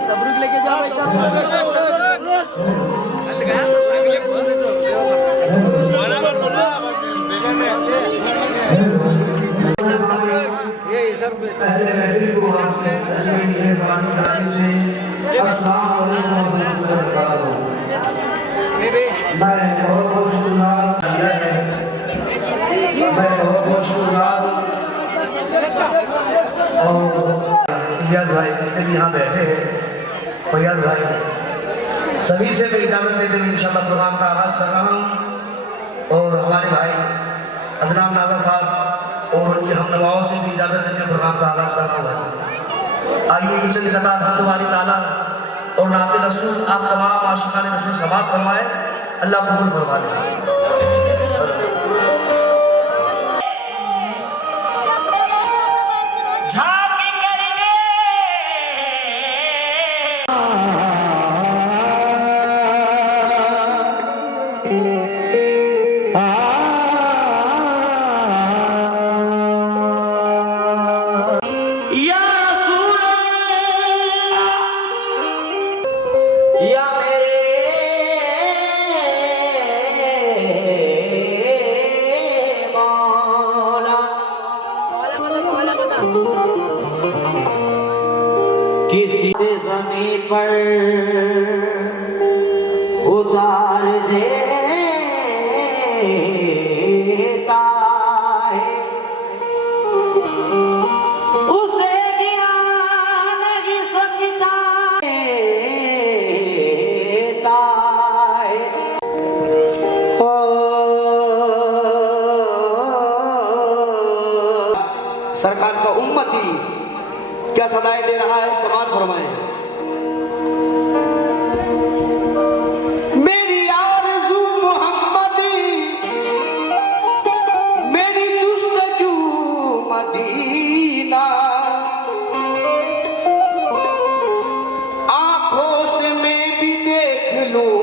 तबरूक लेके जाओ फैयाज भाई जितने भी यहाँ बैठे हैं, फैयाज भाई सभी से मैं इजाज़त देते हुए इंशाल्लाह प्रोग्राम का आगाज़ कर रहा हूँ। और हमारे भाई अदनान नागा साहब और उनके हम नवाओं से भी इजाज़त देते हुए प्रोग्राम का आगाज़ कर रहा हूँ। आइए ये चंद कतार हमारी ताला और नाते रसूल आप तमाम आशिकान रसूल समात फरमाए, अल्लाह कबूल फरमा ले। किसी से ज़मीं पर उतार देता है, उसे गिरा नहीं सकता है। सरकार का उम्मती क्या सदाएं दे रहा है, समाज फरमाए। मेरी आरज़ू मोहम्मदी, मेरी जुस्तजू मदीना, आंखों से मैं भी देख लूं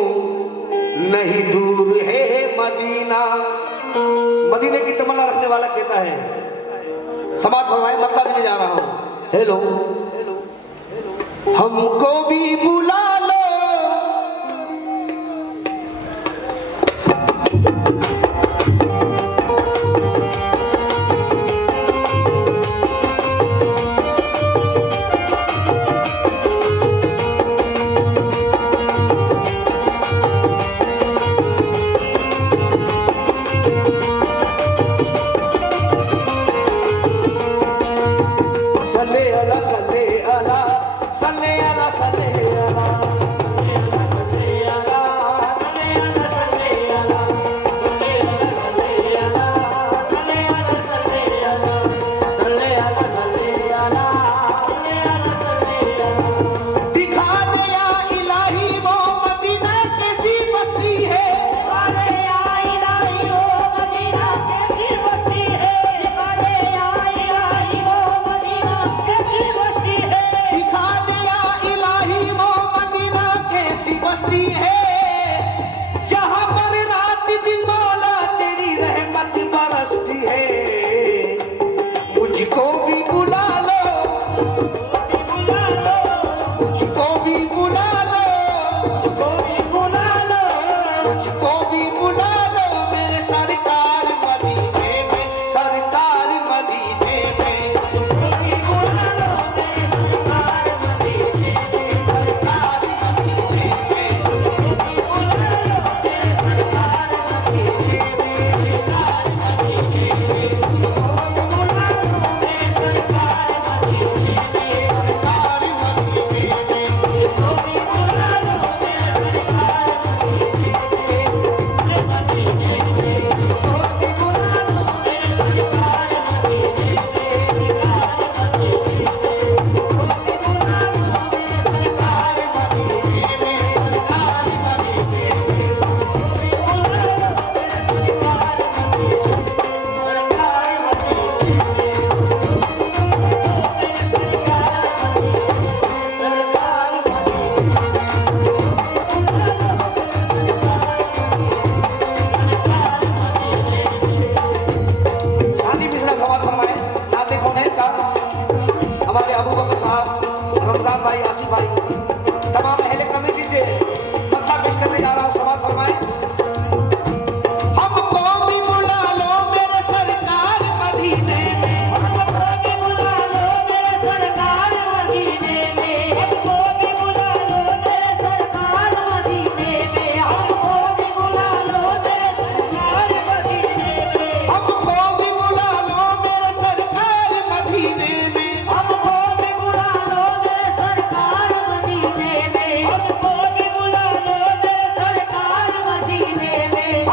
नहीं दूर है मदीना। मदीने की तमन्ना रखने वाला कहता है, समाज फरमाए, मतलब देने जा रहा हूं। हेलो, हमको भी बुला लो, सल्ले अला सल्ले अला सल्ले अला सल्ले अला।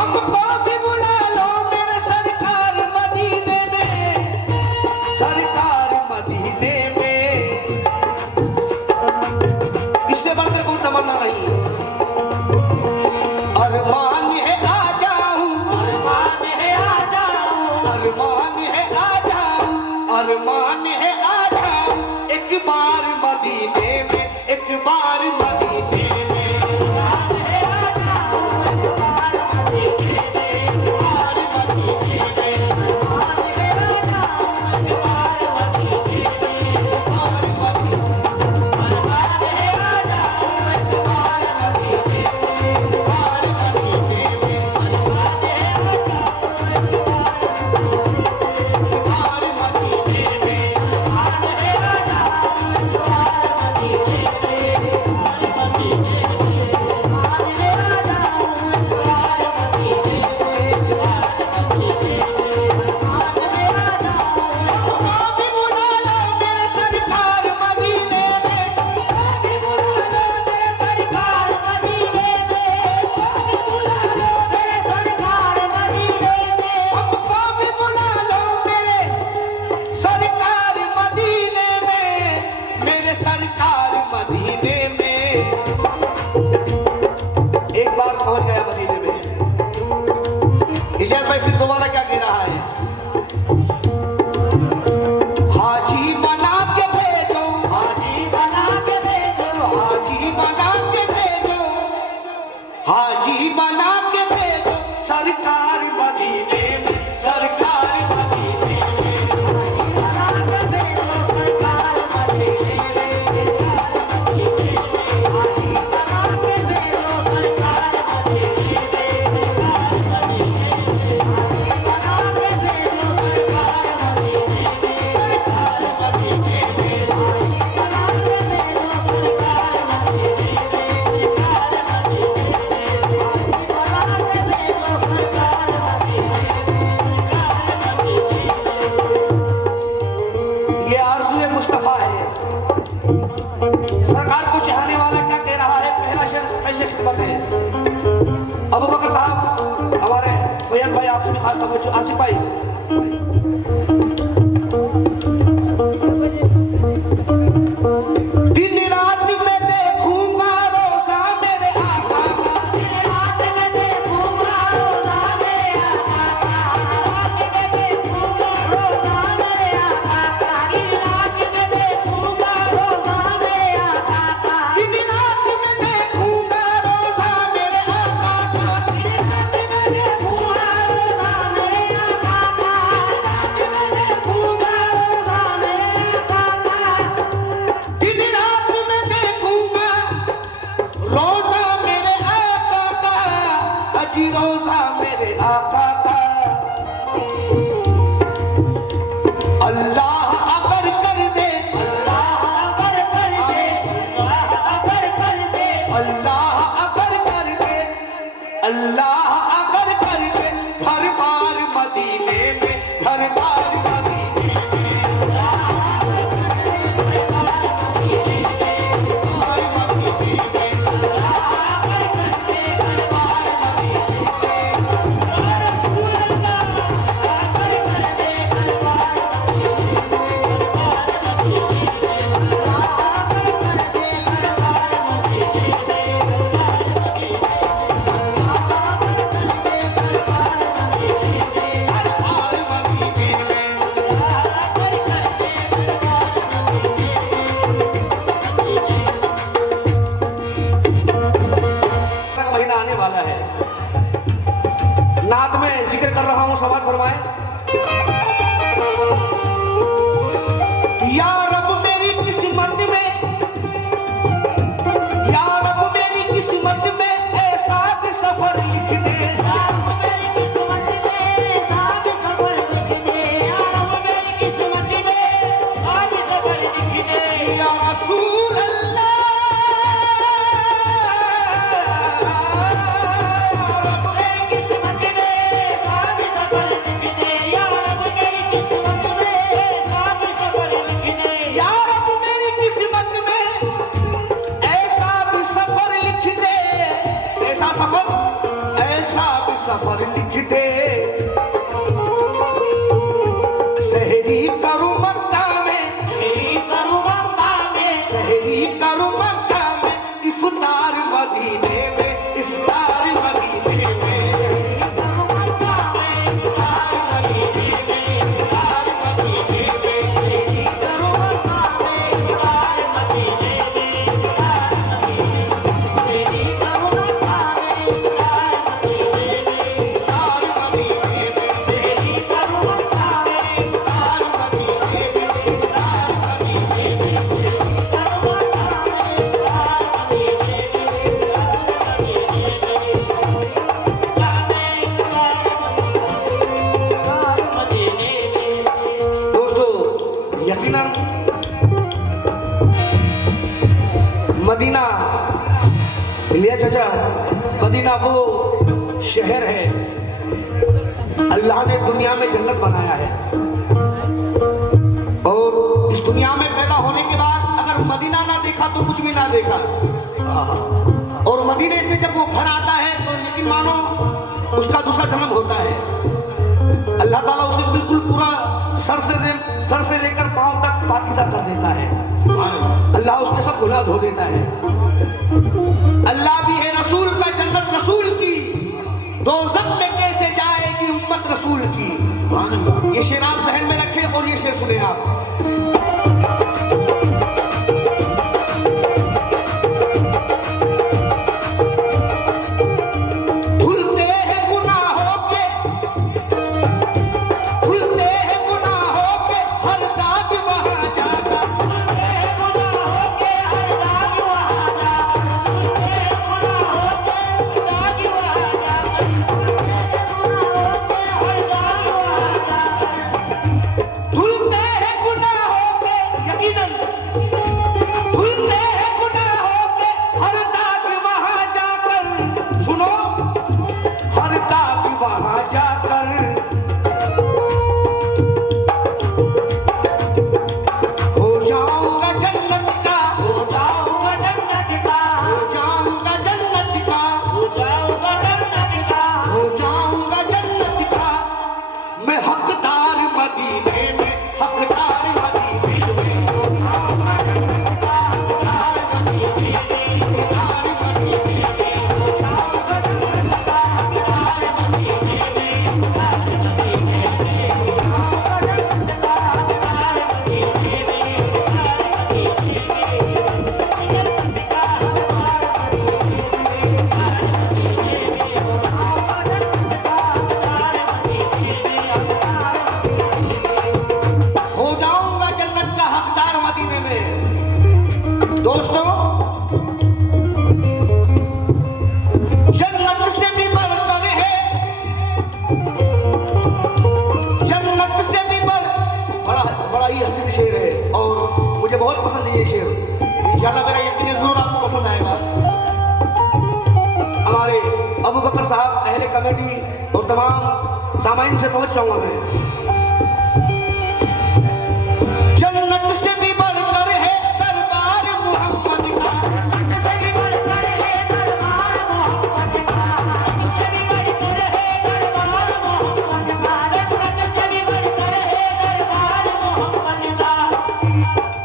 हमको भी बुला लो मेरे सरकार मदीने में, सरकार मदीने में। इससे बढ़कर कोई तमन्ना नहीं। अरमान है आ जाऊं, अरमान है आ जाऊं, अरमान है आ जाऊं, अरमान है आ जाऊं एक बार मदीने में, एक बार मदीने में। अरमान है आ जाऊं एक बार मदीने में, एक बार मदीने में। अरमान है आ जाऊं एक बार मदीने में, एक बार मदीने में। अरमान है आ जाऊं एक बार मदीने में, एक बार मदीने में। अरमान है आ जाऊं एक बार मदीने में, अरमान है आ जाऊं एक बार मदीने पहुंच गया मदीने में। इलियास भाई फिर दोबारा क्या कह रहा है? हाजी बना के भेजो, हाजी बना के भेजो, हाजी बना के भेजो, हाजी बना के भेजो सरकार मदीने में, सरकार मदीने में। हाजी बना के भेजो सरकार मदीने में, हाजी बना के भेजो सरकार अबू बकर साहब, हमारे फैयाज भाई, आपसे भी खास तवज्जो। आसिफ भाई, दिन रात में देखूंगा रोजा मेरे आका का, दिन रात में देखूंगा रोजा मेरे आका का, रात में देखूंगा रोजा मेरे आका का, दिन रात में देखूंगा रोजा मेरे आका का, दिन रात में देखूंगा रोजा मेरे आका का, दिन रात में देखूंगा रोजा मेरे आका का, रात में देखूंगा रोजा मेरे आका का, दिन रात में देखूंगा रोजा मेरे आका का, अजी रोजा मेरे आका का। अल्लाह अगर कर दे, अल्लाह अगर कर दे, अल्लाह अगर कर दे, अल्लाह अगर कर दे, अल्लाह अगर कर दे घर बार मदीने में, घर बार मदीने में। अल्लाह अगर कर दे घर बार मदीने में, बार मदीने में। अल्लाह अगर कर दे घर बार मदीने में, या रसूल अल्लाह अगर कर दे घर बार मदीने में, बार मदीने में। अल्लाह अगर कर दे घर बार मदीने में, बार मदीने में। महीना आने वाला है, नात में जिक्र कर रहा हूं, समाज फरमाए। या रब मेरी किस्मत में, या रब मेरी किस्मत में ऐसा भी सफर लिख दे, या रब मेरी किस्मत में ऐसा भी सफर लिख दे, या रब मेरी किस्मत में ऐसा भी सफर लिख दे। या रसूल अल्लाह, या रब मेरी किस्मत में ऐसा भी सफर लिख दे, या रब मेरी किस्मत में सफर लिख दे, सहरी करूं मक्का में, सहरी करूं मक्का में, सहरी करूं मक्का में, इफ्तार मदीने में, इफ्तार मदीने में, करूं मक्का में, इफ्तार मदीने में, इफ्तार मदीने में, करूं मक्का में, इफ्तार मदीने में, इफ्तार मदीने में, करूं मक्का में, इफ्तार मदीने में, इफ्तार मदीने में, सहरी करूं मक्का में, इफ्तार मदीने में, इफ्तार मदीने में, करूं मक्का में, इफ्तार दोस्तों, यकीनन मदीना, लिया चाचा, मदीना वो शहर है अल्लाह ने दुनिया में जन्नत बनाया है। और इस दुनिया में पैदा होने के बाद अगर मदीना ना देखा तो कुछ भी ना देखा। और मदीने से जब वो घर आता है तो यकीन मानो उसका दूसरा जन्म होता है। अल्लाह ताला उसे बिल्कुल पूरा सर से लेकर पांव तक पाकीज़ा कर देता है। अल्लाह उसके सब गुनाह धो देता है। अल्लाह भी है रसूल का जन्नत रसूल की, दोज़ख में कैसे जाएगी उम्मत रसूल की। ये शेर आप जहन में रखें और ये शेर सुने आप। धुलते हैं गुनाहों के, धुलते हैं गुनाहों के हर दाग वहाँ जाकर, धुलते हैं गुनाहों के हर दाग वहाँ जाकर, धुलते हैं गुनाहों के दाग वहाँ जाकर, धुलते हैं गुनाहों के हर दाग वहाँ जाकर, धुलते हैं गुनाहों के, यकीनन धुलते हैं गुनाहों के हर दाग वहाँ जाकर, सुनो, हर दाग वहाँ जाकर हो जाऊंगा जन्नत का, हो जाऊंगा जन्नत का, हो जाऊंगा जन्नत का, हो जाऊंगा जन्नत का, हो जाऊंगा जन्नत का, मैं हकदार मदीने में, हकदार मदीने में, हो जाऊंगा जन्नत का, हकदार मदीने में, हकदार मदीने में, हो जाऊंगा जन्नत का, हकदार मदीने में, हकदार मदीने में, हो जाऊंगा जन्नत का, हकदार मदीने में, हकदार मदीने में, हो जाऊंगा जन्नत का हकदार मदीने में। दोस्तों, जन्नत से भी बढ़कर है, जन्नत से भी बड़ा ही हसीन शेर है और मुझे बहुत पसंद है ये शेर। इंशाल्लाह मेरा यकीन है जरूर आपको पसंद आएगा। हमारे अबू बकर साहब, अहले कमेटी और तमाम सामाइन से पहुंच जाऊंगा मैं। जन्नत से भी बढ़कर है दरबार मोहम्मद का, जन्नत से भी बढ़कर है दरबार मोहम्मद का, जन्नत से भी बढ़कर है दरबार मोहम्मद का, जन्नत से भी बढ़कर है दरबार मोहम्मद का,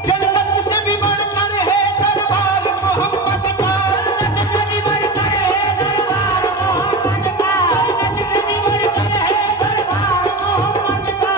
जन्नत से भी बढ़कर है दरबार मोहम्मद का, जन्नत से भी बढ़कर है दरबार मोहम्मद का, जन्नत से भी बढ़कर है दरबार मोहम्मद का।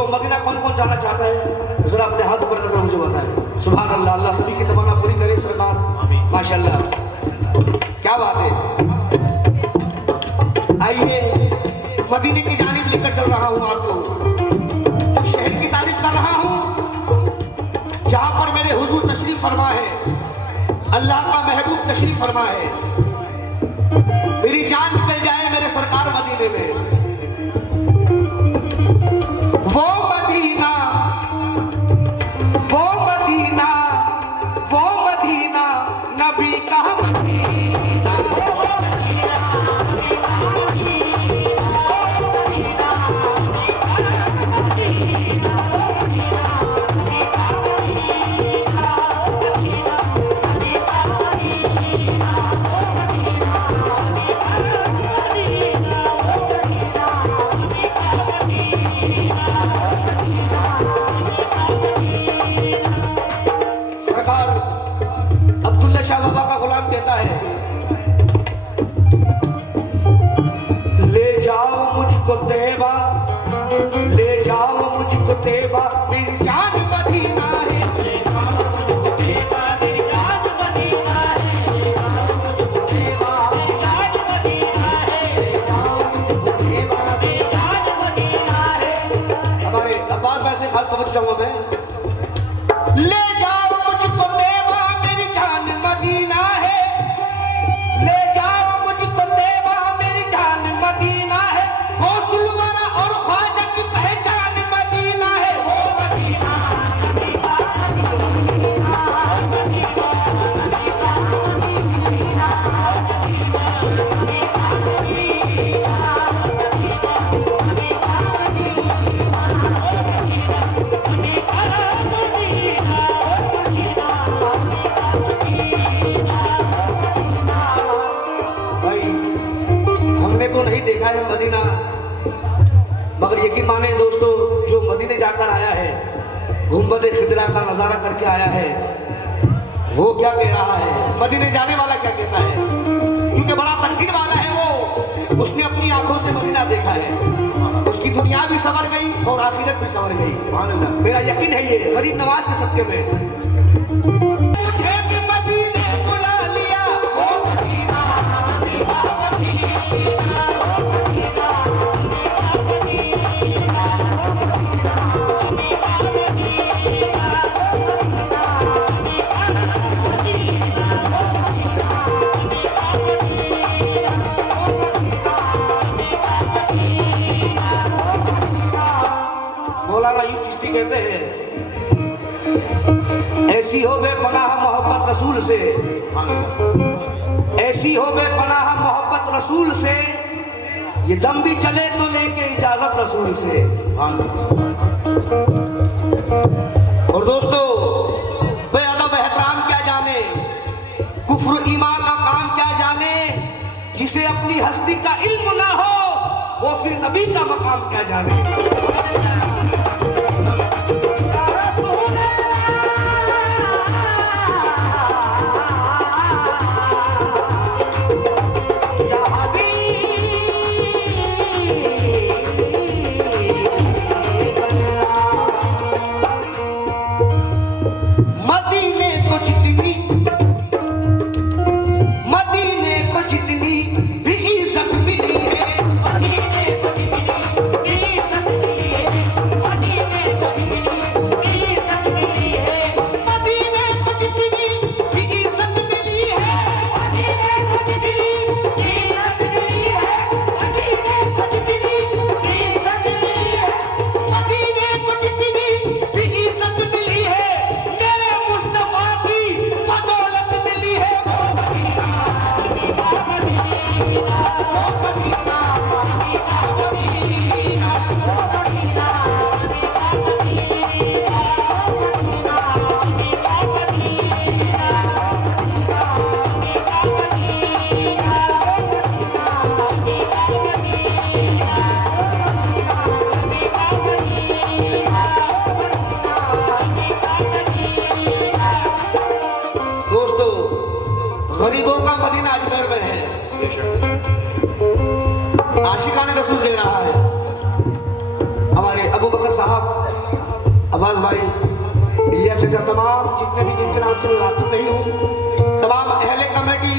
दोस्तों मदीना कौन कौन जाना चाहता है, जरा अपने हाथ ऊपर करके मुझे बताएं। सुभान अल्लाह, अल्लाह सभी की तमन्ना पूरी करे सरकार। माशाल्लाह, क्या बात है। आइए मदीने की जानिब लेकर चल रहा हूँ आपको, शहर की तारीफ कर रहा हूँ जहाँ पर मेरे हुजूर तशरीफ फरमा है, अल्लाह का महबूब तशरीफ फरमा है। मेरी जान निकल जाए मेरे सरकार मदीने में। वो मदीना, वो मदीना, वो मदीना, नबी का मदीना, बाबा का गुलाम कहता है, ले जाओ मुझको तैबा, ले जाओ मुझको तैबा, मेरी जान मदीना है, ले जाओ मुझको तैबा, मेरी जान मदीना है, ले जाओ मुझको तैबा, मेरी जान मदीना है, ले जाओ मुझको तैबा, मेरी जान मदीना है। हमारे अब्बास भाई से खास तवज्जो चाहूंगा मैं, ले जाओ मुझको तैबा, मेरी जान मदीना है, ले जाओ मुझको तैबा, मेरी जान मदीना है, वो सुलवाना और ख्वाजा की पहचान मदीना है, वो मदीना, मदीना, मदीना, मदीना, तो नहीं देखा है मदीना, मगर यकीन माने दोस्तों, जो मदीने जाकर आया है, गुंबद खिदरा का नजारा करके आया है, वो क्या कह रहा है, मदीने जाने वाला क्या कहता है, क्योंकि बड़ा तकदीर वाला है वो, उसने अपनी आंखों से मदीना देखा है, उसकी दुनिया भी संवर गई और आखिरत भी संवर गई। मेरा यकीन है ये गरीब नवाज के सबके में। मुझे भी मदीने बुला लिया, वो मदीना, मदीना, मदीना, मौलाना यूं चिश्ती कहते हैं, ऐसी हो बेपनाह मोहब्बत रसूल से, ऐसी हो बेपनाह मोहब्बत रसूल से, ये दम भी चले तो लेके इजाजत रसूल से। और दोस्तों, बेअदब एहतराम क्या जाने, कुफ्र ईमान का काम क्या जाने, जिसे अपनी हस्ती का इल्म ना हो वो फिर नबी का मकाम क्या जाने। गरीबों का मदीना अजमेर में है। आशिकाने रसूल कह रहा है, हमारे अबू बकर साहब आवाज भाई, इलिया चाचा, तमाम जितने भी जिनके नाम से मैं वाकिफ नहीं हूँ, तमाम अहले कमेटी,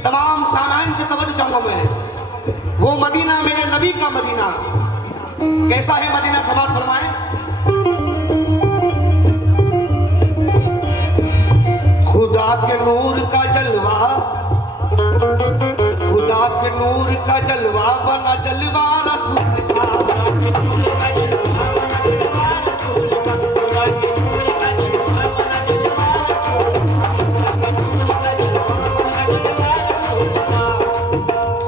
तमाम सामाइन से तवज्जो चाहूंगा मैं। वो मदीना मेरे नबी का मदीना, कैसा है मदीना, समाज फरमाए। खुदा के नूर का जलवा, खुदा के नूर का जलवा बना जलवा रसूल का।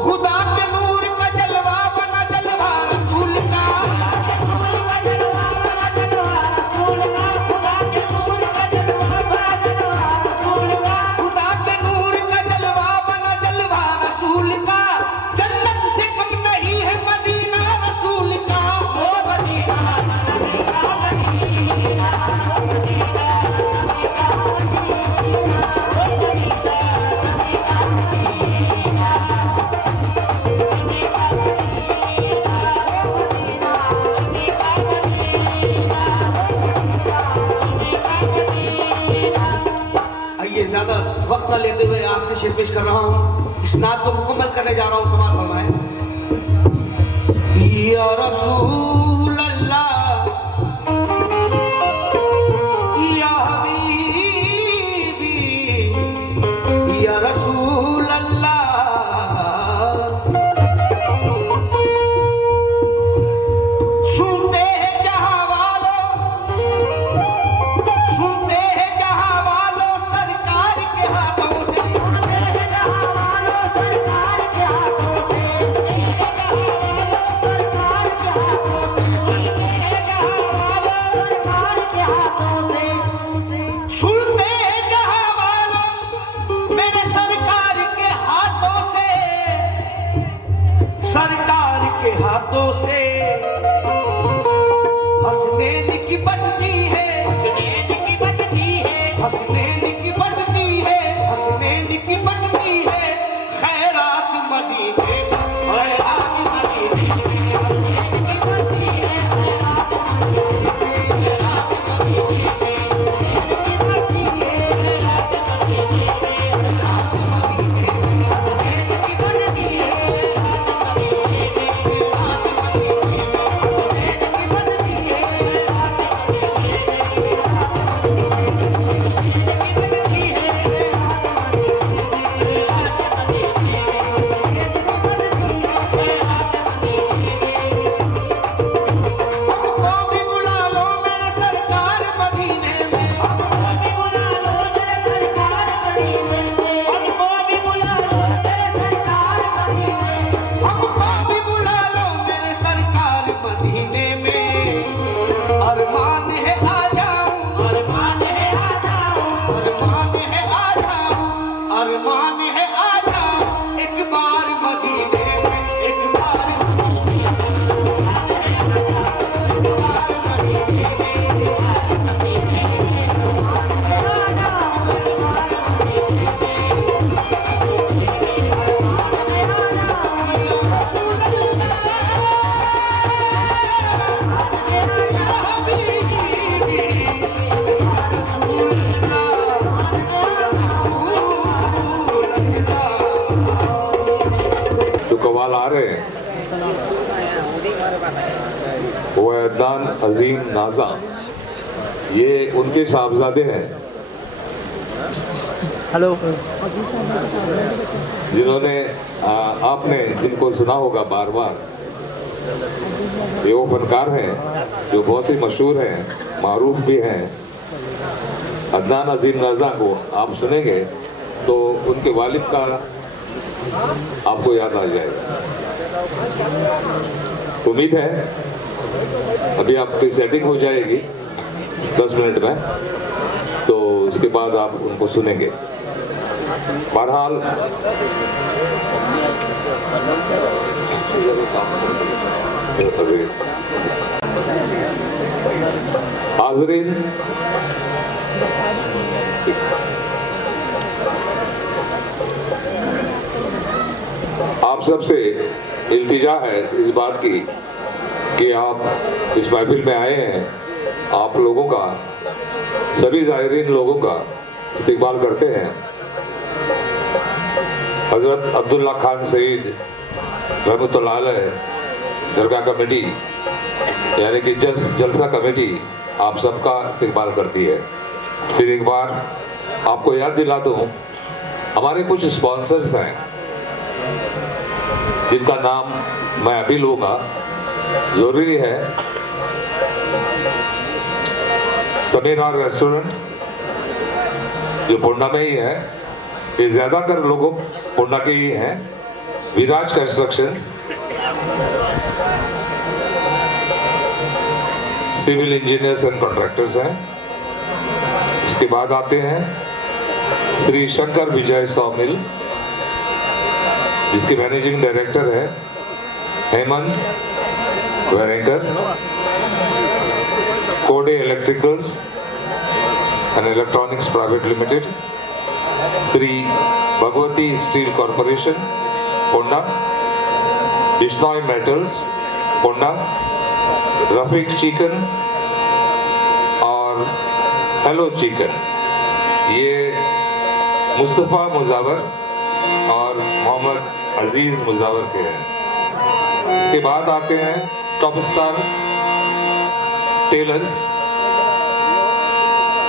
खुदा के नूर का जलवा बना जलवा रसूल का। खुदा के नूर का जलवा बना जलवा रसूल का। जन्नत से कम नहीं है मदीना रसूल का। ओ मदीना, आइए ज्यादा वक्त न लेते हुए आखिरी शेर पेश कर रहा हूँ, इस नात को मुकम्मल करने जा रहा हूँ। समाज फरमाए। या रसूल अल्लाह, या हबीबी, या रसूल अल्लाह, सुनते हैं जहां वालों, सुनते हैं जहां वालों सरकार के हाथों से। सुनते हैं जहां वालों सरकार के हाथों से। सरकार के हाथों से। सुनते हैं जहां वालों सरकार के हाथों से। सुनते हैं जहां वालों मेरे सरकार के हाथों से। सरकार के हाथों से हसनैन की बटती है, हसनैन की बटती है, हसनैन की बटती है, हसनैन की बटती है। खैरात मदीने में, खैरात मदीने में, हसनैन की बटती है। खैरात मदीने में, खैरात मदीने में, हसनैन की बटती है। खैरात मदीने में, खैरात मदीने में, हसनैन की बटती है। खैरात मदीने में, खैरात मदीने में, हसनैन की बटती है। हमको भी बुला लो मेरे सरकार मदीने में। हमको भी बुला लो मेरे सरकार मदीने में। हमको भी बुला लो मेरे सरकार मदीने में। हमको भी बुला लो मेरे सरकार मदीने में। अरमान है आ जाऊं, अरमान है आ जाऊं, अरमान है आ जाऊं, अरमान है आ जाऊं एक बार मदीने में, एक बार मदीने में, एक बार मदीने में, जो कवाल आ रहे हैं वो अदनान अजीम नाजा, ये उनके साहबजादे हैं। हेलो, जिन्होंने आपने जिनको सुना होगा बार बार, ये वो फनकार हैं जो बहुत ही मशहूर हैं, मारूफ भी हैं। अदनान अजीम नाजा को आप सुनेंगे तो उनके वालिद का आपको याद आ जाएगा। उम्मीद है अभी आपकी सेटिंग हो जाएगी 10 मिनट में, तो उसके बाद आप उनको सुनेंगे। बहरहाल हाज़रीन, आप सबसे इल्तिजा है इस बात की कि आप इस महफिल में आए हैं आप लोगों का, सभी ज़ायरीन लोगों का इस्तकबाल करते हैं। हज़रत अब्दुल्ला खान सईद रहमतुल्लाह अलैह दरगाह कमेटी यानी कि जलसा कमेटी आप सबका इस्तकबाल करती है। फिर एक बार आपको याद दिला दूं, हमारे कुछ स्पॉन्सर्स हैं जिनका नाम मैं अभी लूँगा, ज़रूरी है। समीरा रेस्टोरेंट जो पुंडा में ही है, ये ज़्यादातर लोगों पुंडा के ही हैं। Viraj constructions, civil engineers and contractors हैं। उसके बाद आते हैं श्री शंकर विजय सॉमिल, जिसके मैनेजिंग डायरेक्टर है हेमंत वेरेंकर। कोडे electricals and electronics private limited, Shri Bhagwati steel corporation Ponda, Bishnoi metals Ponda, Rafiq chicken और हेलो चिकन, ये मुस्तफ़ा मुजावर और मोहम्मद अजीज़ मुजावर के हैं। उसके बाद आते हैं top star tailors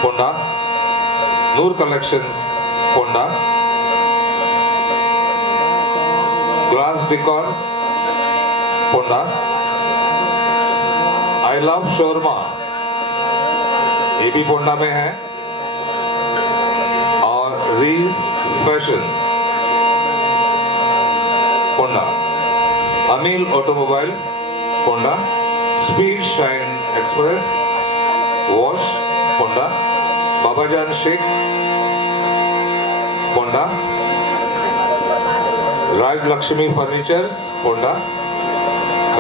Ponda, Noor collections Ponda, glass decor Ponda, I love shawarma ये भी पोंडा में है, और रीज fashion Ponda, Amil automobiles Ponda, speed shine express wash Ponda, Babajan Shaikh Ponda, Rajalakshmi furnitures Ponda,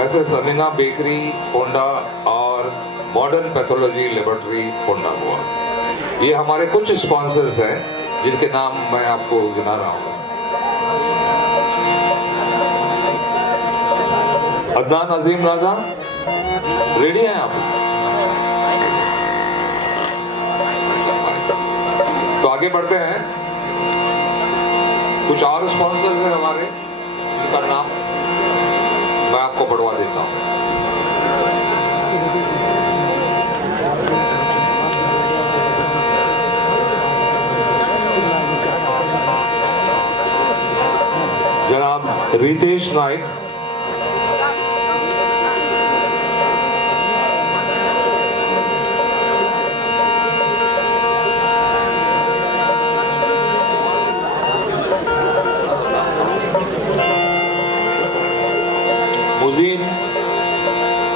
SS Amina bakery Ponda और मॉडर्न पैथोलॉजी लेबोरेटरी पोंडा हुआ। ये हमारे कुछ स्पॉन्सर्स हैं जिनके नाम मैं आपको गिना रहा हूँ। अदनान अजीम राजा, रेडी हैं आप? तो आगे बढ़ते हैं। कुछ और स्पॉन्सर्स हैं हमारे, जिनका नाम मैं आपको बढ़वा देता हूं। जनाब Ritesh Naik,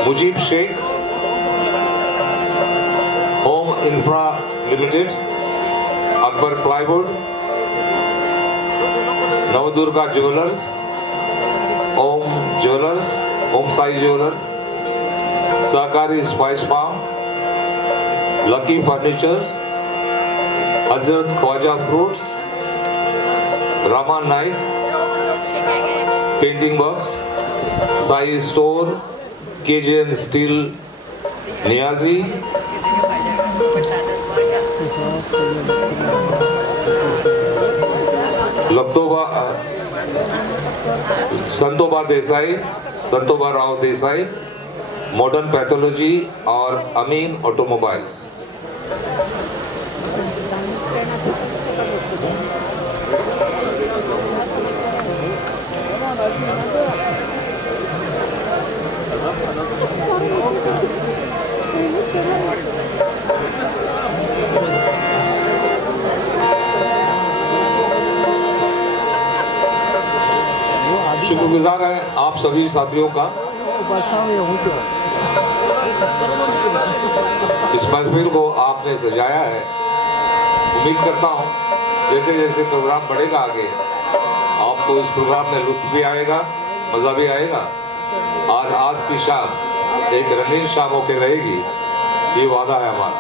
Mujeeb Shaikh, home infra limited, Akbar plywood, Navdurga jewellers, Om jewellers, Om Sai jewellers, Sahakari spice farm, lucky furniture, Hazrat Khwaja fruits, Rama Naik, painting works, Sai store, केजेन steel Niyazi, Santoba Desai, Santoba Rao Desai, modern pathology और अमीन ऑटोमोबाइल्स। शुक्रगुजार है आप सभी साथियों का। इस महफिल को आपने सजाया है। उम्मीद करता हूँ जैसे जैसे प्रोग्राम बढ़ेगा आगे, आपको इस प्रोग्राम में लुत्फ भी आएगा, मज़ा भी आएगा। आज की शाम एक रंगीन शाम होकर रहेगी, ये वादा है हमारा।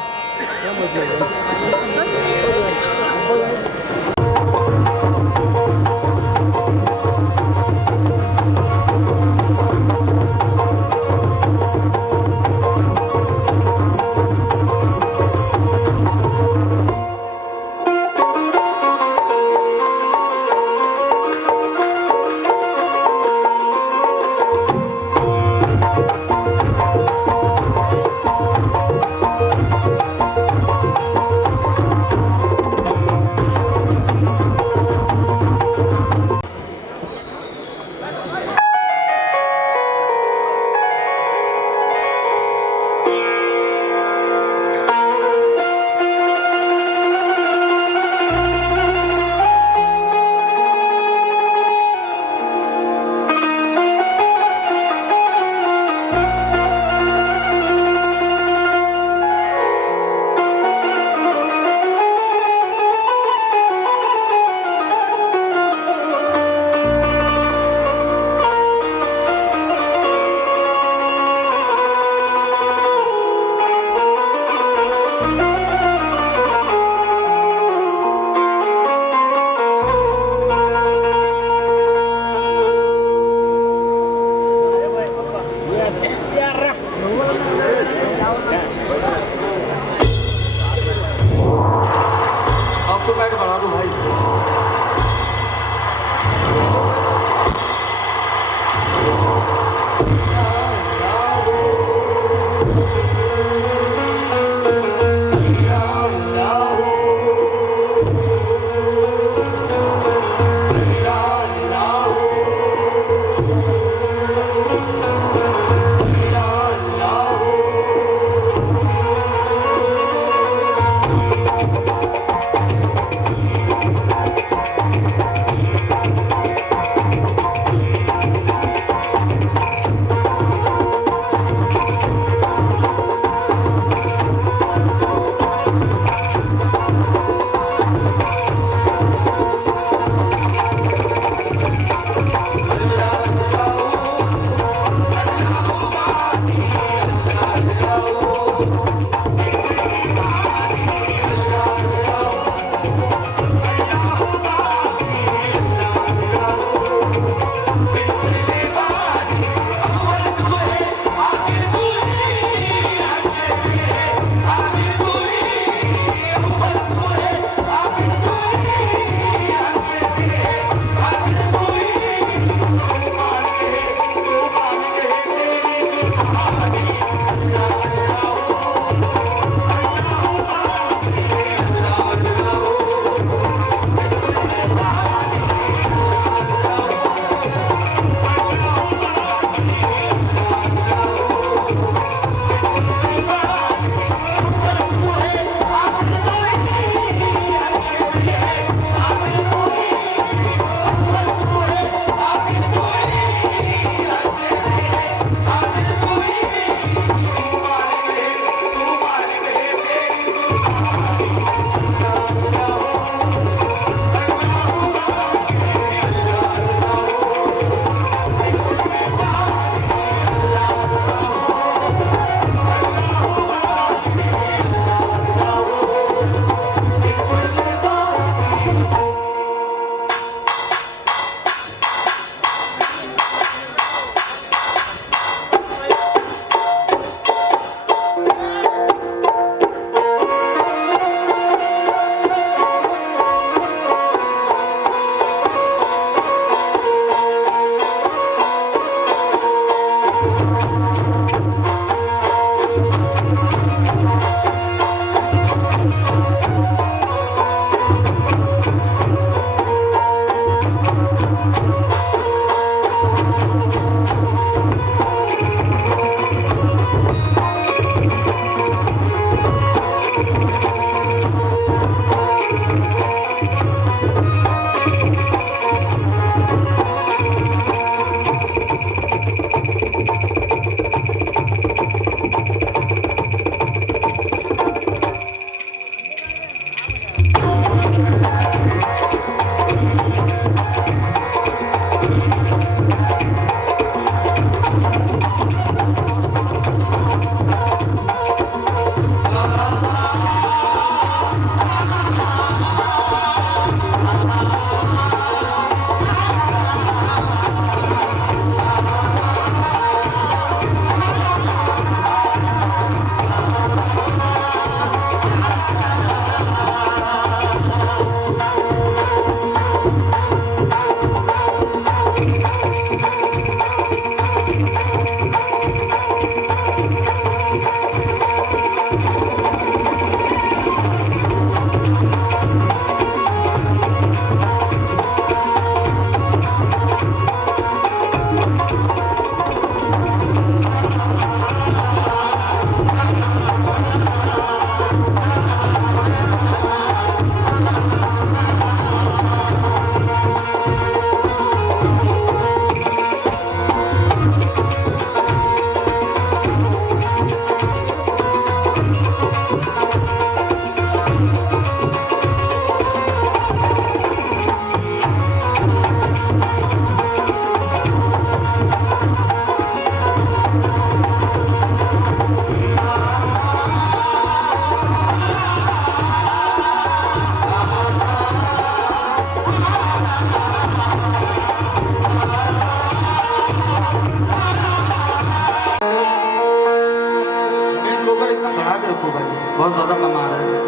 बहुत ज़्यादा कमा रहे हैं।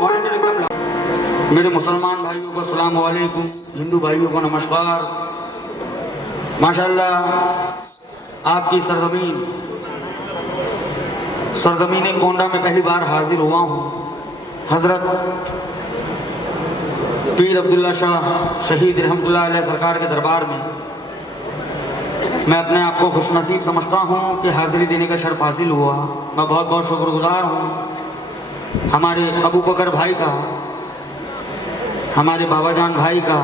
मॉनिटर एकदम मेरे मुसलमान भाइयों को अस्सलाम वालेकुम, हिंदू भाइयों को नमस्कार। माशाल्लाह आपकी सरजमीन कोंडा में पहली बार हाजिर हुआ हूँ। हज़रत पीर अब्दुल्ला शाह शहीद रहमतुल्लाह अलैह सरकार के दरबार में मैं अपने आप को खुशनसीब समझता हूँ कि हाज़िरी देने का शर्फ हासिल हुआ। मैं बहुत बहुत शुक्रगुजार हूँ हमारे अबू बकर भाई का, हमारे बाबा जान भाई का,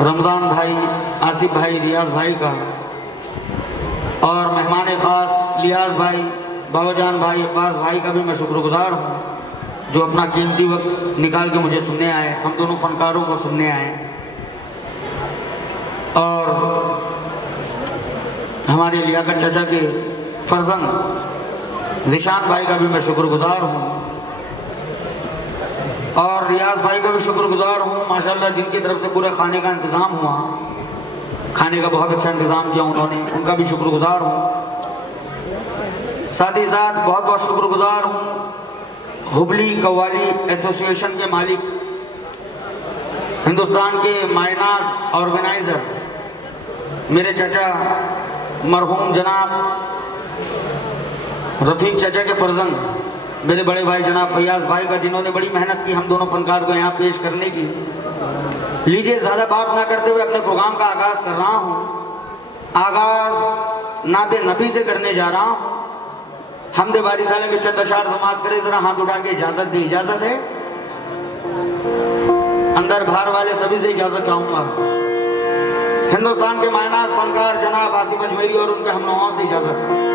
रमज़ान भाई, आसिफ भाई, रियाज भाई का, और मेहमान ख़ास लियाज भाई, बाबा जान भाई, अब्बास भाई का भी मैं शुक्रगुजार हूँ जो अपना कीमती वक्त निकाल के मुझे सुनने आए। हम दोनों फनकारों को सुनने आए। और हमारे लियाकत चाचा के फर्जंद ज़िशान भाई का भी मैं शुक्रगुजार हूँ और रियाज भाई का भी शुक्रगुजार हूँ माशाल्लाह, जिनकी तरफ से पूरे खाने का इंतज़ाम हुआ। खाने का बहुत अच्छा इंतज़ाम किया उन्होंने, उनका भी शुक्रगुजार हूँ। साथ ही साथ बहुत बहुत शुक्रगुजार हूँ हुबली कव्वाली एसोसिएशन के मालिक, हिंदुस्तान के मायनाज ऑर्गेनाइज़र मेरे चाचा मरहूम जनाब रफ़ीक चाचा के फर्जंद मेरे बड़े भाई जनाब फैयाज भाई का, जिन्होंने बड़ी मेहनत की हम दोनों फनकार को यहाँ पेश करने की। लीजिए ज़्यादा बात ना करते हुए अपने प्रोग्राम का आगाज़ कर रहा हूँ। आगाज़ नादे नबी से करने जा रहा हूँ। हमदे बारी ताला के चंद अशार समात करे, ज़रा हाथ उठा के इजाज़त दे। इजाज़त है? अंदर बाहर वाले सभी से इजाज़त चाहूँगा। हिंदुस्तान के मायनाज फनकार जनाब आसिफ अजमेरी और उनके हमनों से इजाज़त।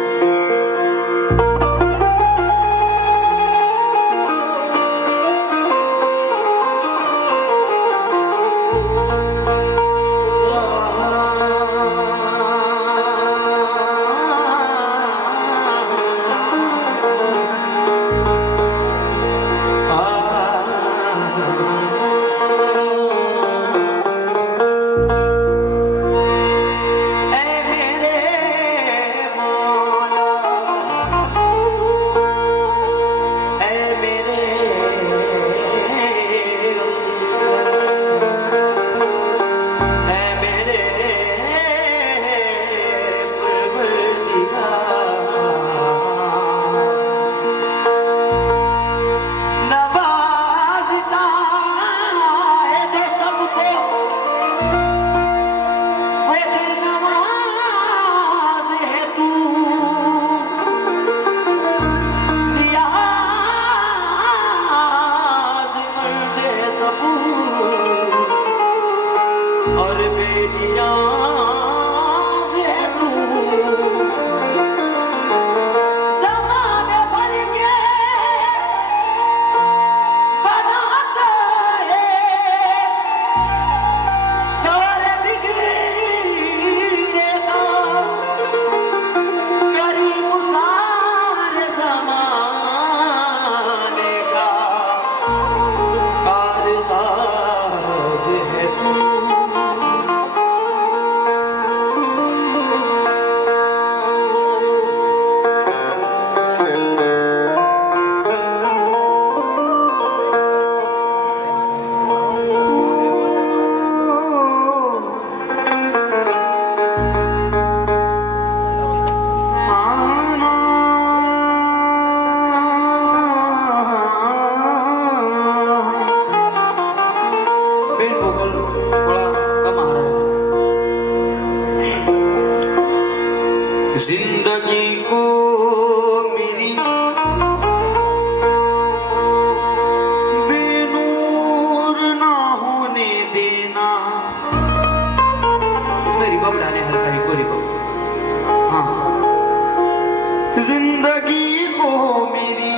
जिंदगी को मेरी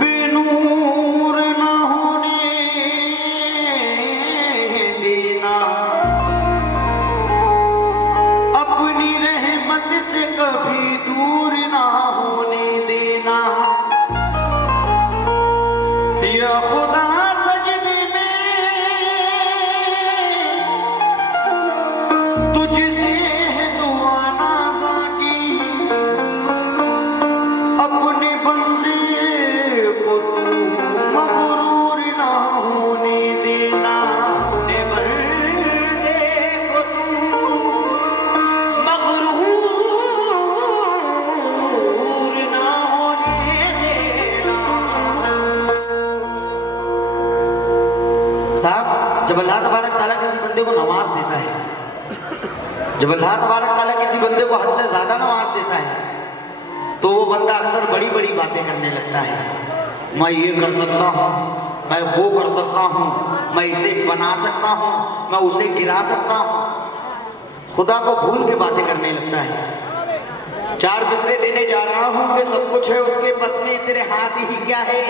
बेनूर न होने देना, अपनी रहमत से कभी दूर ना होने देना। या खुदा सजदे में तुझसे है दुआ नाज़ा जब अल्लाह तबारक ताला किसी बंदे को नवाज देता है, जब अल्लाह तबारक ताला किसी बंदे को हद से ज्यादा नवाज देता है, तो वो बंदा अक्सर बड़ी बड़ी बातें करने लगता है। मैं ये कर सकता हूँ, मैं वो कर सकता हूँ, मैं इसे बना सकता हूँ, मैं उसे गिरा सकता हूँ। खुदा को भूल के बातें करने लगता है। 4 बिस्रे देने जा रहा हूँ कि सब कुछ है उसके बस में, तेरे हाथ ही क्या है,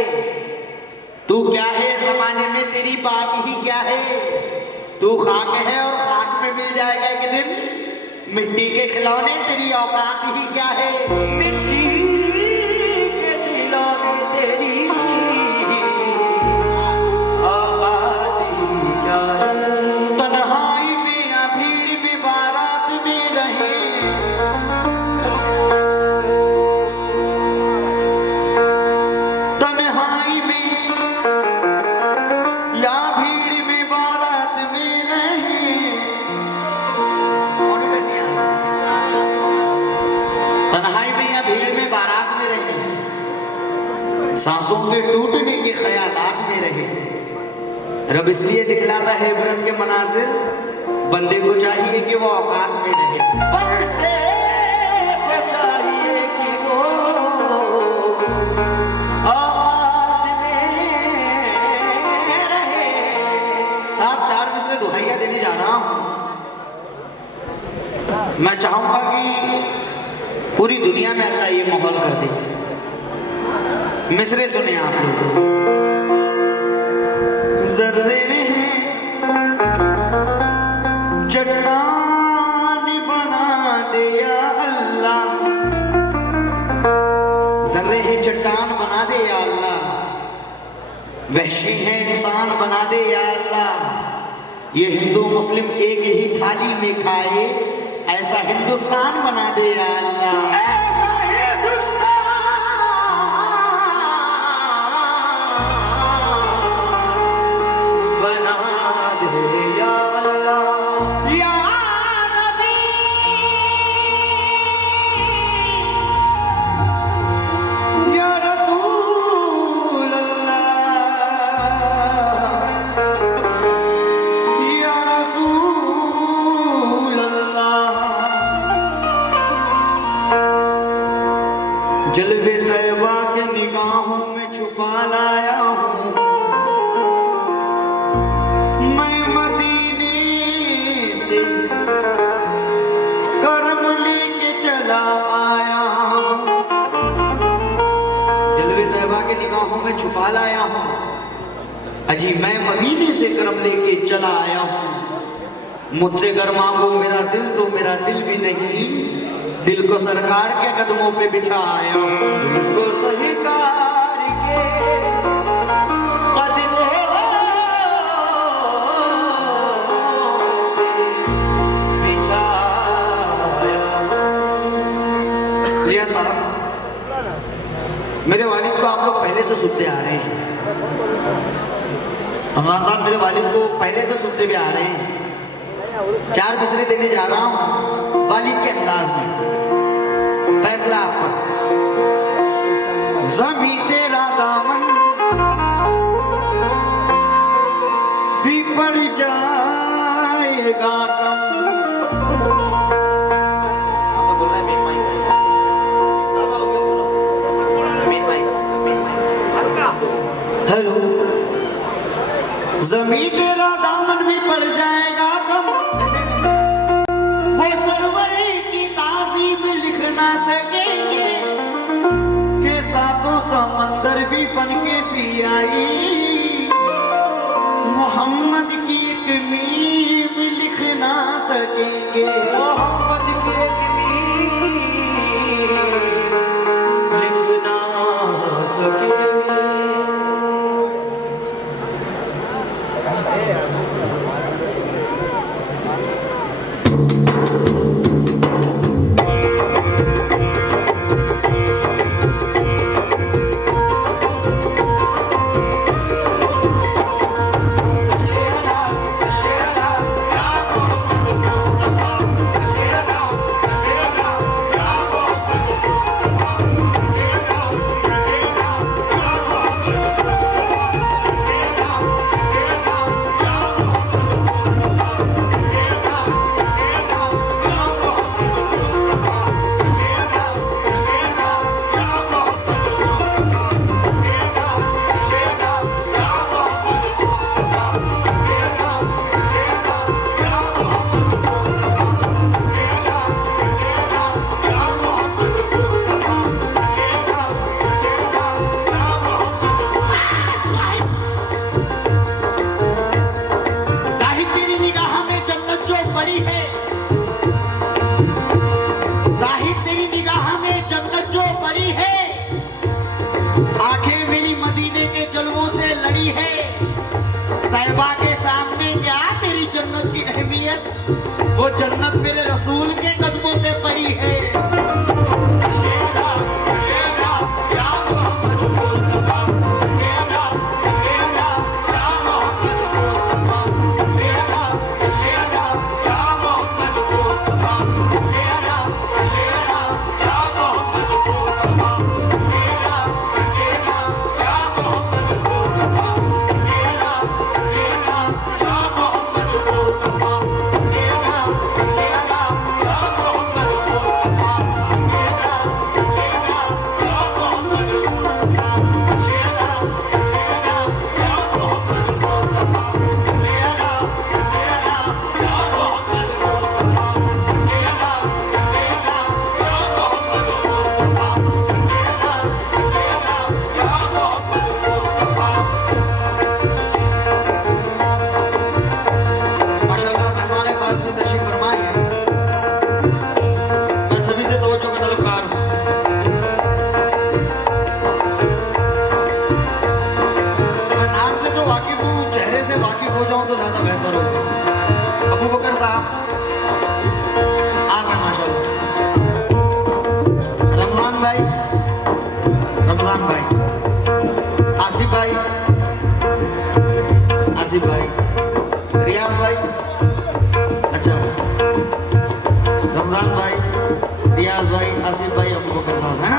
तू क्या है जमाने में, तेरी बात ही क्या है। तू खाक है और खाक में मिल जाएगा एक दिन, मिट्टी के खिलौने तेरी औकात ही क्या है। मिट्टी के खिलौने तेरी औकात ही क्या है। तन्हाई में या भीड़ में बारात में रहे, तन्हाई में या भीड़ में बारात में रहे। तन्हाई में या भीड़ में बारात में रहे, सांसों के टूटने के ख्यालात में रहे। रब इसलिए दिखलाता है इबरत के मनाजिर, बंदे को चाहिए कि वो औकात में रहे। बंदे को चाहिए कि वो औकात में रहे। साहब 4 मिसरे दुहाइया देने जा रहा हूं। मैं चाहूंगा कि पूरी दुनिया में अल्लाह ये माहौल कर दे। मिसरे सुने आप लोग। जर्रे हैं चट्टान बना दे या अल्लाह, जर्रे हैं चट्टान बना दे या अल्लाह, वहशी है इंसान बना दे या अल्लाह। ये हिंदू मुस्लिम एक ही थाली में खाए, ऐसा हिंदुस्तान बना दे या अल्लाह। ऐसा हिंदुस्तान बना दे या अल्लाह। या नबी या रसूल अल्लाह, या रसूल अल्लाह। जलवे तैयबा के निगाहों में छुपा लाया हूँ, मैं मदीने से करम लेके चला आया हूँ। जलवे तैयबा के निगाहों में छुपा लाया हूँ, अजी मैं मदीने से करम लेके चला आया हूँ। मुझसे कर मांगो मेरा दिल तो मेरा दिल भी नहीं, दिल को सरकार के कदमों पे बिछा आया हूँ। दिल को सरकार के कदमों पे बिछा आया हूँ। लिया साहब, मेरे वालिद को आप लोग पहले से सुनते आ रहे हैं। रमजान साहब मेरे वालिद को पहले से सुनते हुए आ रहे हैं। 4 बिस्रे देने जा रहा हूँ वालिद के अंदाज में, फैसला आपका। ज़मीं तेरा दामन भी पड़ जाएगा कम। सादा बोल रहा है मेन माइक, सादा हो गया बोलो, मेन माइक। हेलो, ज़मीं तेरा दामन भी पड़ जाएगा कम, वो सरवर की ताज़ीब लिख ना सकेंगे कि सातों समंदर भी बन के सी आई। मोहम्मद की एक मीम लिख ना सकेंगे, मोहम्मद की एक मीम लिख ना सकेंगे। है। तैयबा के सामने क्या तेरी जन्नत की अहमियत, वो जन्नत मेरे रसूल के कदमों पे पड़ी है। आसिफ भाई, रियाज भाई, अच्छा रमजान भाई, रियाज भाई, आसिफ भाई, अबू बकर साहब, है ना।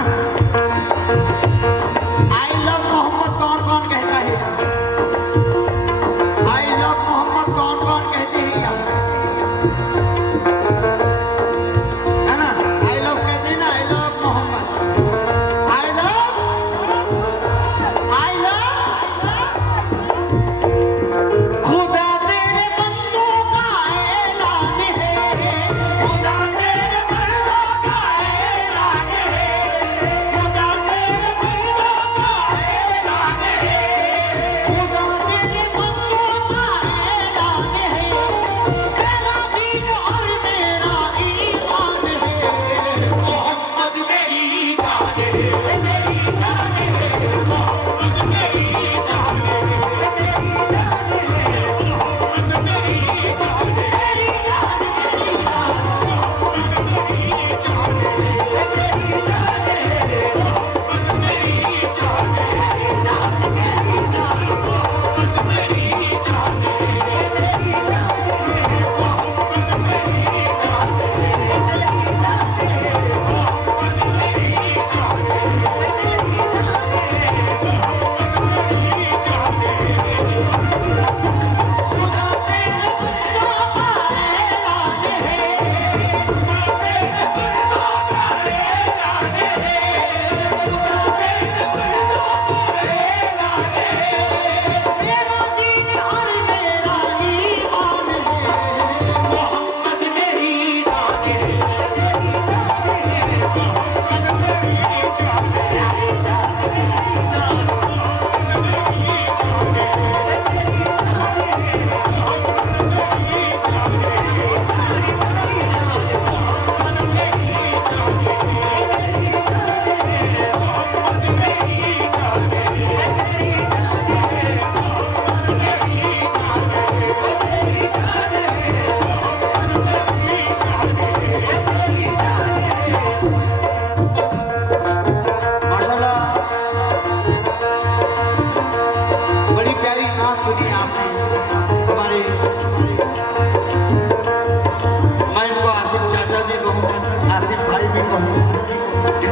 आई लव मोहम्मद कौन कौन कहता है? आई लव मोहम्मद कौन कौन कहते हैं यहाँ? है ना, आई लव कहते हैं ना, I love Mohammad, I love खुदा तेरे बंदों का ऐलान है, खुदा तेरे बंदों का ऐलान है, खुदा तेरे बंदों का ऐलान है, खुदा तेरे बंदों का ऐलान है, मेरा दीन और मेरा ईमान है, मोहम्मद मेरी जान है, मेरी जान है, मोहम्मद मेरी जान है,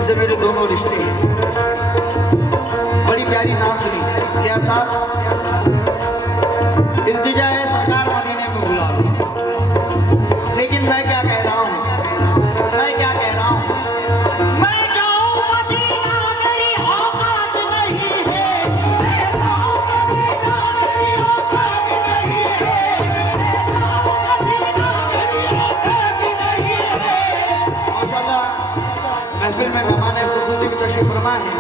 से मेरे दोनों रिश्ते हैं। बड़ी प्यारी नाम सुनी लिया साहब, इल्तिजा है सरकार मदीने में बुला लो। लेकिन मैं क्या कह रहा हूँ, मैं क्या कह रहा हूँ, मैं जाऊँ मदीना मेरी औकात नहीं है, मैं जाऊँ मदीना मेरी औकात नहीं है, मैं जाऊँ मदीना मेरी औकात नहीं है। माशाअल्लाह महफिल में मेहमान खुसूसी की तशरीफ फरमा है।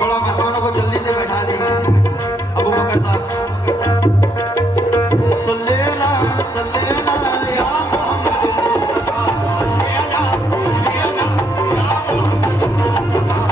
थोड़ा मेहमानों को जल्दी से बैठा देंगे। अबू बकर साहब सल्लेला सल्लेला या मोहम्मद मुस्तफा, सल्लेला सल्लेला या मोहम्मद मुस्तफा,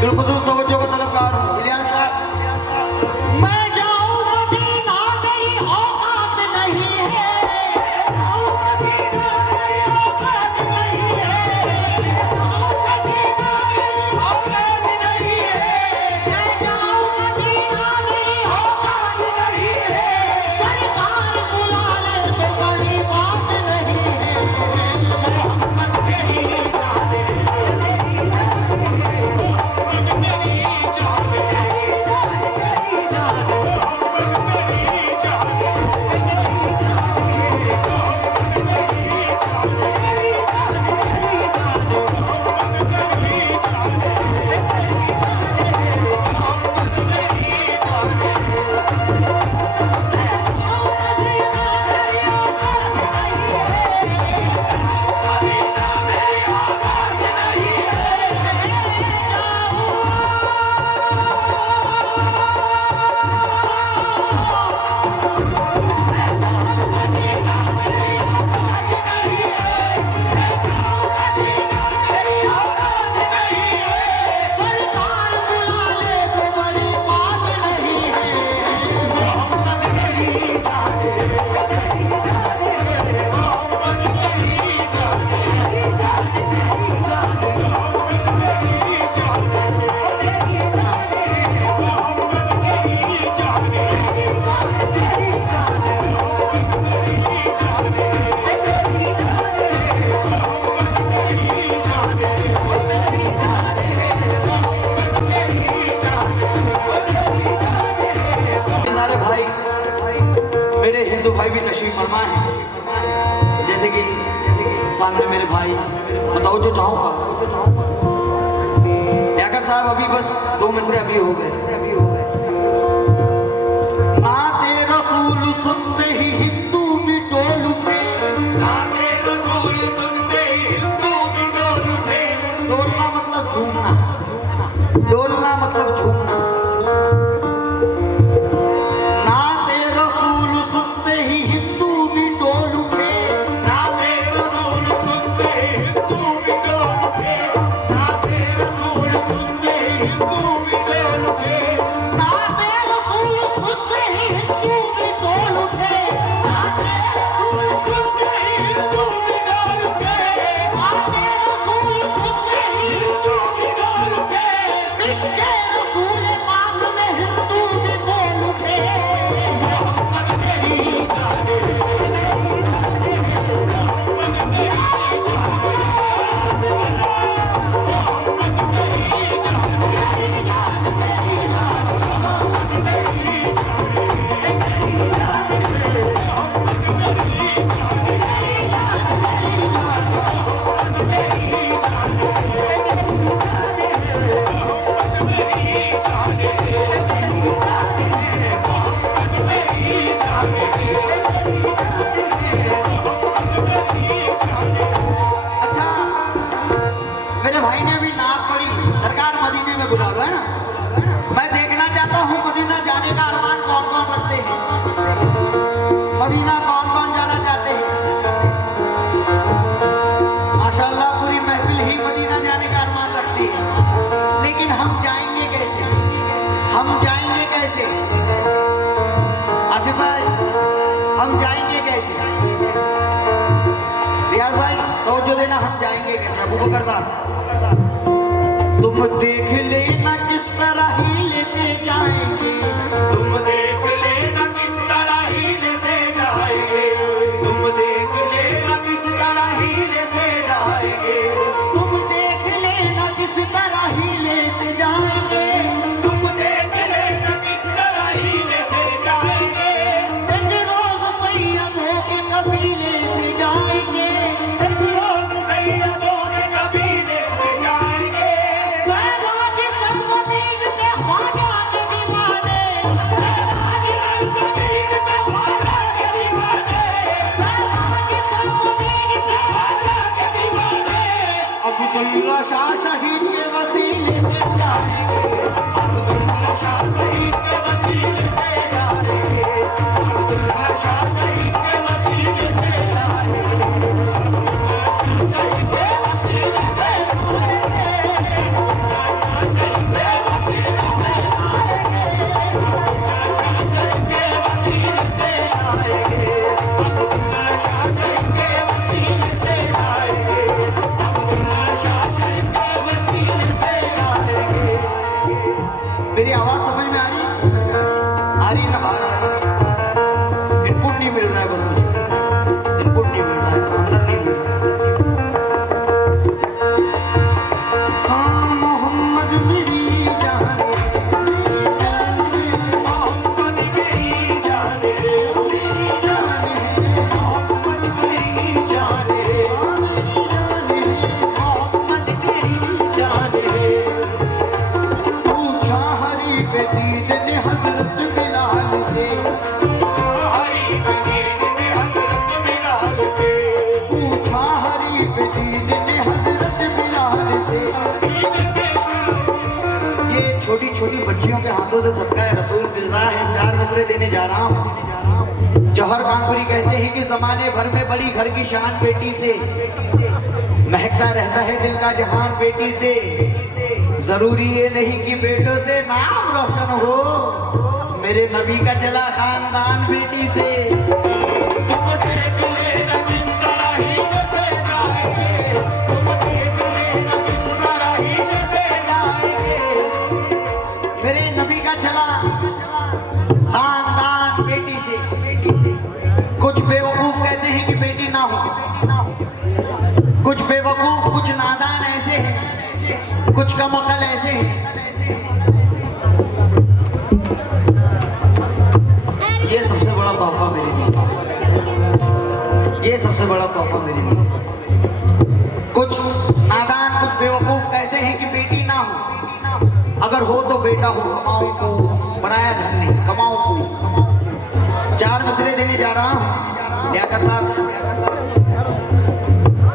बिलखुसूस तवज्जो को तलबगार हूं। इलियास साहब, मैं जाऊं मदीना मेरी औकात नहीं है, जाऊं मदीना मेरी औकात नहीं है, जाऊं मदीना मेरी औकात नहीं है, मैं जाऊं मदीना मेरी औकात नहीं है, सरकार बुला ले तो बड़ी बात नहीं है, मोहम्मद मेरी जाने भाई भी तशरीफ फरमा है, जैसे कि सामने मेरे भाई बताओ जो चाहूँगा। याकर साहब अभी बस 2 मिसरे अभी हो गए। नाते रसूल सुनते ही हिंदू भी डोल उठे, नाते रसूल सुनते ही हिंदू भी डोल उठे। डोलना मतलब झूमना, डोलना मतलब झूमना। मदीना कौन कौन जाना चाहते हैं? माशाल्लाह पूरी महफिल ही मदीना जाने का अरमान रखती है, लेकिन हम जाएंगे कैसे? हम जाएंगे कैसे? आसिफ भाई, हम जाएंगे कैसे? रियाज भाई तवज्जो देना, हम जाएंगे कैसे? अबू बकर साहब, तुम देख लेना किस तरह हीले से जाएंगे, तुम देख लेना किस तरह हीले से जाएंगे, तुम देख लेना किस तरह हीले से जाएंगे, तुम देख लेना किस तरह हीले से जाएंगे, तुम देख लेना किस तरह हीले से जाएंगे। एक रोज सैयदों के कबीले से जाएंगे, एक रोज सैयदों के कबीले से जाएंगे। अब्दुल्ला शाह शहीद के वसीले से जाएंगे, अब्दुल्ला शाह शहीद के वसीले से जाएंगे, अब्दुल्ला शाह शहीद के वसीले से जाएंगे, अब्दुल्ला शाह शहीद दीन ने हजरत बिलाल से। ये छोटी छोटी बच्चियों के हाथों से सदका रसूल मिल रहा है। 4 मिसरे देने जा रहा हूँ। जौहर कानपुरी कहते हैं कि जमाने भर में बड़ी घर की शान बेटी से, महकता रहता है दिल का जहान बेटी से। जरूरी ये नहीं कि बेटों से नाम रोशन हो, मेरे नबी का चला खानदान बेटी से। तुम देख लेना किस तरह ही से जाएंगे, तुम देख लेना किस तरह ही से जाएंगे। मेरे नबी का चला खानदान बेटी से। कुछ बेवकूफ कहते हैं कि बेटी ना हो, कुछ बेवकूफ कुछ नादान ऐसे हैं, कुछ कम अकल ऐसे हैं। ये सबसे बड़ा तोहफा मेरे लिए, ये सबसे बड़ा तोहफा मेरे लिए। कुछ नादान कुछ बेवकूफ कहते हैं कि बेटी ना हो, अगर हो तो बेटा हो, कमाओ को पराया धन नहीं, कमाओ को। 4 मिसरे देने जा रहा हूँ लियाकत साहब,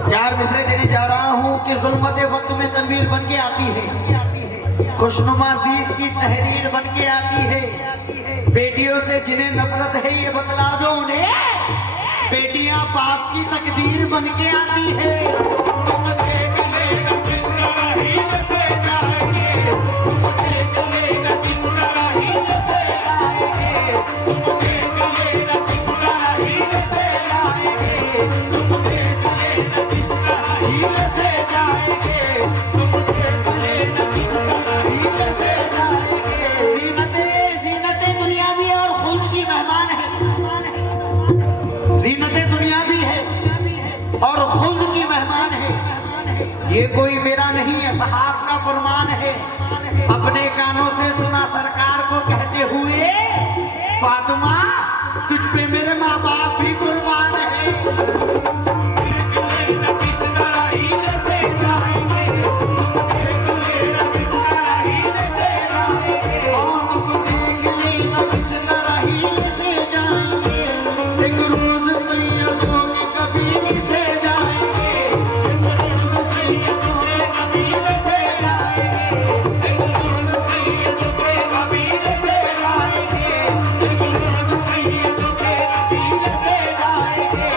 4 मिसरे देने जा रहा हूँ कि जुल्मत वक्त में तनवीर बन के आती है, खुशनुमा शीश की तहरीर बन के आती है। बेटियों से जिन्हें नफरत है ये बतला दो उन्हें, बेटियां बाप की तकदीर बन के आती है। तुम देख लेना किस तरह ही से जाएंगे, तुम देख लेना किस तरह ही से जाएंगे, तुम देख लेना किस तरह ही से जाएंगे, तुम देख लेना किस तरह ही से जाएंगे, तुम देख लेना किस तरह ही से जाएंगे। जीनते दुनिया भी और खुल्द की मेहमान है, जीनते दुनिया भी है और खुल्द की मेहमान है। ये कोई मेरा नहीं है, साहब का फरमान है। अपने कानों से सुना सरकार को कहते हुए, फातिमा तुझ पे मेरे माँ बाप भी कुर्बान है। देख लेना किस तरह ही से जाएंगे, तुम देख लेना किस तरह ही से जाएंगे, और तुम देख लेना किस तरह ही से जाएंगे। एक रोज सैयदों के कबीले से जाएंगे, एक रोज सैयदों के कबीले से जाएंगे, एक रोज सैयदों के कबीले से जाएंगे, एक रोज सैयदों के कबीले से जाएंगे।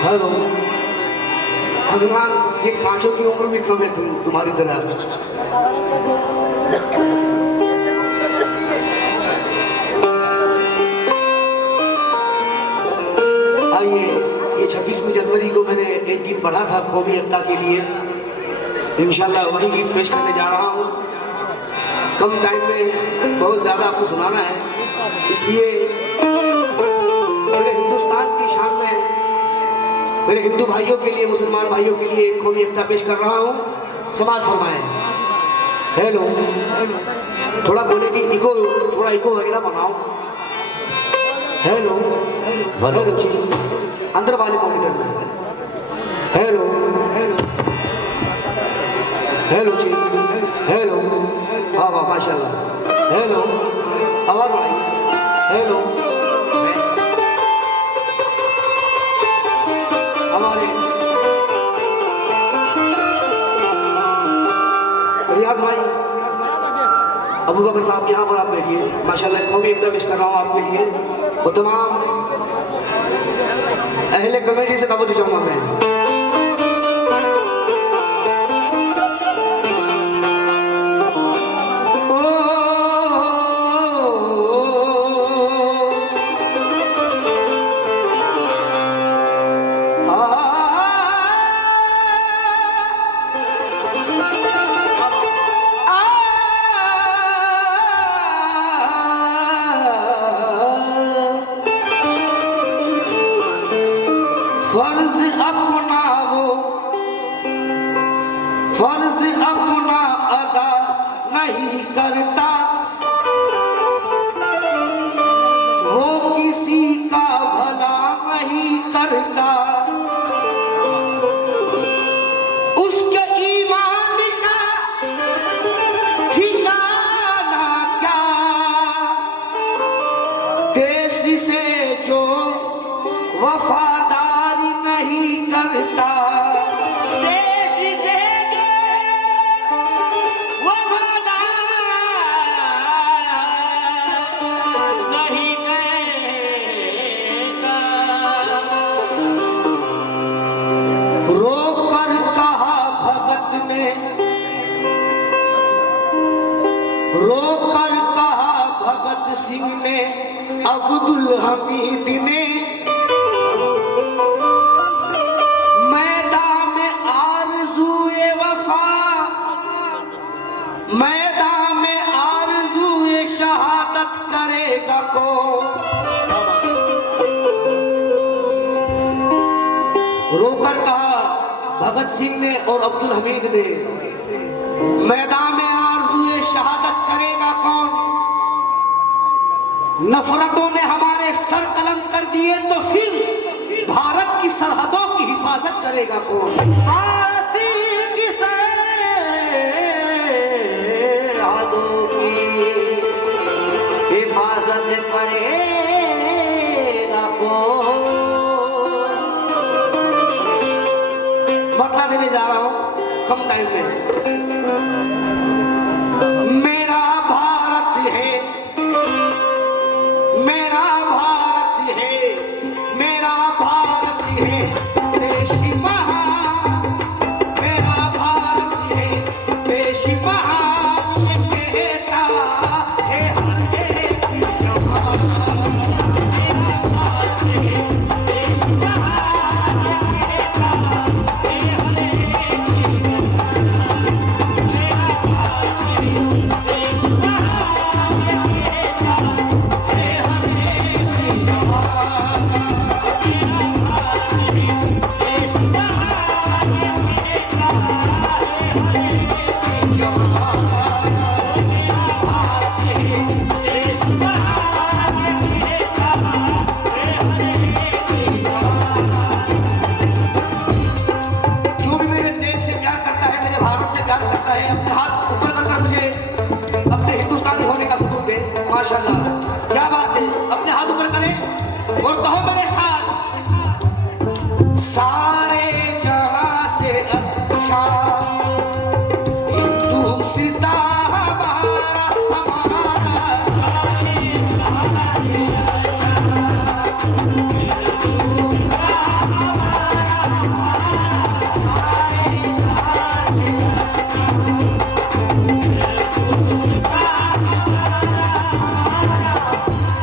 हेलो हनुमान, ये कांचों की उम्र भी कम है तुम्हारी तरह। आइए, ये 26वीं जनवरी को मैंने एक गीत पढ़ा था कौमी एकता के लिए, इंशाल्लाह वही गीत पेश करने जा रहा हूँ। कम टाइम में बहुत ज़्यादा आपको सुनाना है, इसलिए मेरे हिंदुस्तान की शान में मेरे हिंदू भाइयों के लिए, मुसलमान भाइयों के लिए कौमी एकता पेश कर रहा हूँ। समाज फरमाएं। हेलो, थोड़ा बोले कि इको, थोड़ा इको वगैरह बनाओ। हेलो हेलो जी, अंदर वाले मॉनिटर में। हेलो हेलो जी, हेलो, वाह वाह माशाल्लाह। हेलो, आवाज बढ़ाइए। हेलो, हमारे रियाज भाई अबू बकर साहब यहाँ पर आप बैठिए। माशाल्लाह कौमी एकता पेश कर रहा हूँ आपके लिए, और तमाम अहले कमेटी से दावत चाहूँगा मैं। फर्ज अपना अदा नहीं करता, वो किसी का भला नहीं करता। उसके ईमान का ठिकाना क्या, देश से जो वफादारी नहीं करता। रोकर कहा भगत सिंह ने, अब्दुल हमीद ने, मैदान में आरज़ूए वफा, मैदान में आरज़ूए शहादत करेगा कौन। रोकर कहा भगत सिंह ने और अब्दुल हमीद ने, मैदान में आरज़ूए शहादत करेगा कौन। नफरतों ने हमारे सर कलम कर दिए, तो फिर भारत की सरहदों की हिफाजत करेगा कौन। भारत की सरहदों की हिफाजत करेगा कौन। मतलब देने जा रहा हूं कम टाइम में। मेरा भारत है, मेरा भारत है, मेरा भारत है देश महान, मेरा भारत है देश महान, ये कहता है हर एक जवान। मेरा भारत है देश महान, ये कहता है हर एक जवान। माशाल्लाह, क्या बात है। अपने हाथ ऊपर करें और कहो मेरे साथ, सारे जहां से अच्छा हिंदुस्तान हमारा, हमारा सारे जहां से अच्छा हिंदुस्तान हमारा,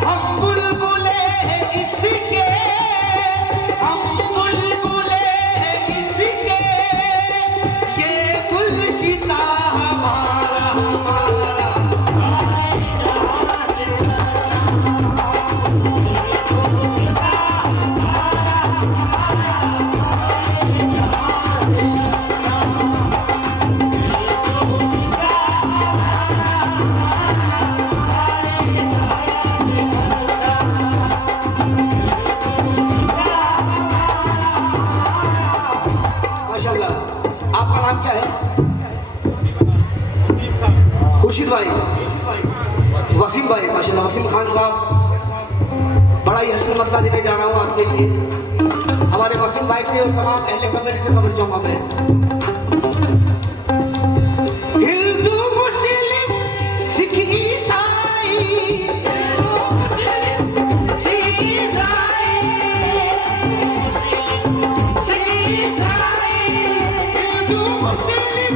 हम बुलबुले हैं इसके, हम बुलबुले हैं इसके, ये गुलशिता हमारा, हमारा सारे जहां से अच्छा हिंदुस्तान हमारा, हमारा सारे जहां से अच्छा माशाल्लाह। आपका नाम क्या है? खुर्शीद भाई, वसीम भाई, माशाल्लाह। वसीम खान साहब, बड़ा ही हसन मसला देने जा रहा हूँ आपके लिए। हमारे वसीम भाई से और तमाम अहले कमेटी से खबर चाहूँगा मैं। हिंदू मुस्लिम सिख ईसाई, हिंदू मुस्लिम सिख ईसाई, हिंदू मुस्लिम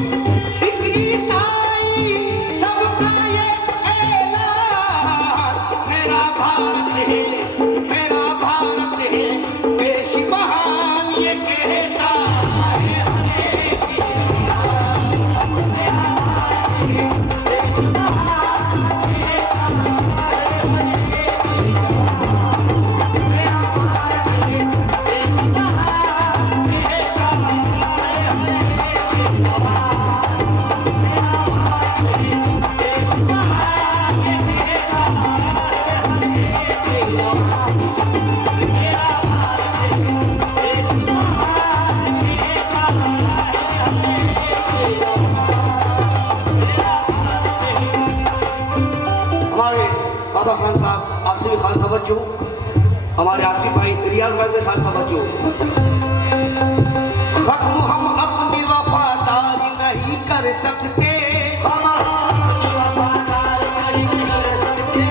सिख ईसाई, सबका ये ऐलान, मेरा भारत है, मेरा भारत है, देश महान ये कहता है, हरे की जवान, मेरा भारत है, देश महान कहता है, हरे की जवान, मेरा भारत है, देश महान कहता है, हरे की जवान, मेरा भारत है, देश महान कहता है, हरे की जवान, मेरा भारत है, देश महान कहता है, हरे की जवान। हमारे बाबा खान साहब, आपसे भी खास तवज्जो, हमारे आसिफ भाई, रियाज भाई से खास तवज्जो। खत्म हम अपनी वफादारी नहीं कर सकते, हम अपनी वफादारी नहीं कर सकते,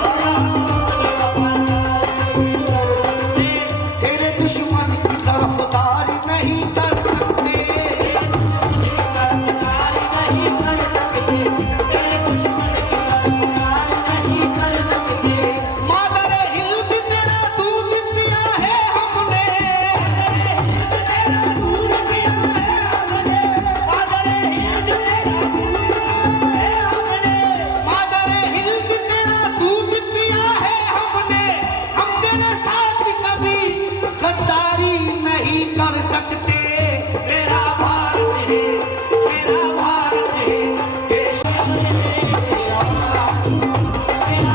हम अपनी वफादारी नहीं कर सकते, तेरे दुश्मन की तरफदारी नहीं कर सकते, तेरे दुश्मन की तरफदारी नहीं कर सकते, तेरे दुश्मन की तरफदारी नहीं कर सकते। मादर हिंद तेरा दूध पिया है हमने, तेरा दूध पिया है हमने, मादर हिंद तेरा दूध पिया है हमने, मादर हिंद तेरा दूध पिया है हमने, हम तेरे साथ कभी गद्दारी नहीं कर सकते। मेरा भारत है, मेरा भारत है, देश मेरा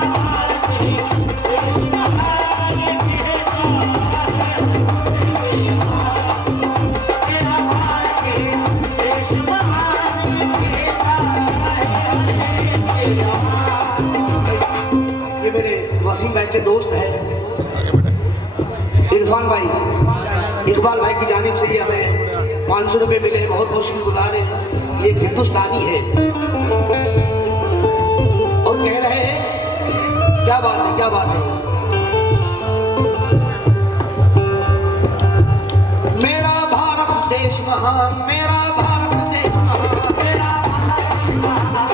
भारत है, देश महान कहता है, मेरा भारत है, देश महान कहता है। ये मेरे वसीम भाई के दोस्त हैं, इरफान भाई, इकबाल भाई की जानिब से ये हमें 500 रुपये मिले हैं, बहुत बहुत शुक्रगुजार है। ये एक हिंदुस्तानी है और कह रहे हैं, क्या बात है, क्या बात है। मेरा भारत देश महान, मेरा भारत देश महान, मेरा भारत देश महान,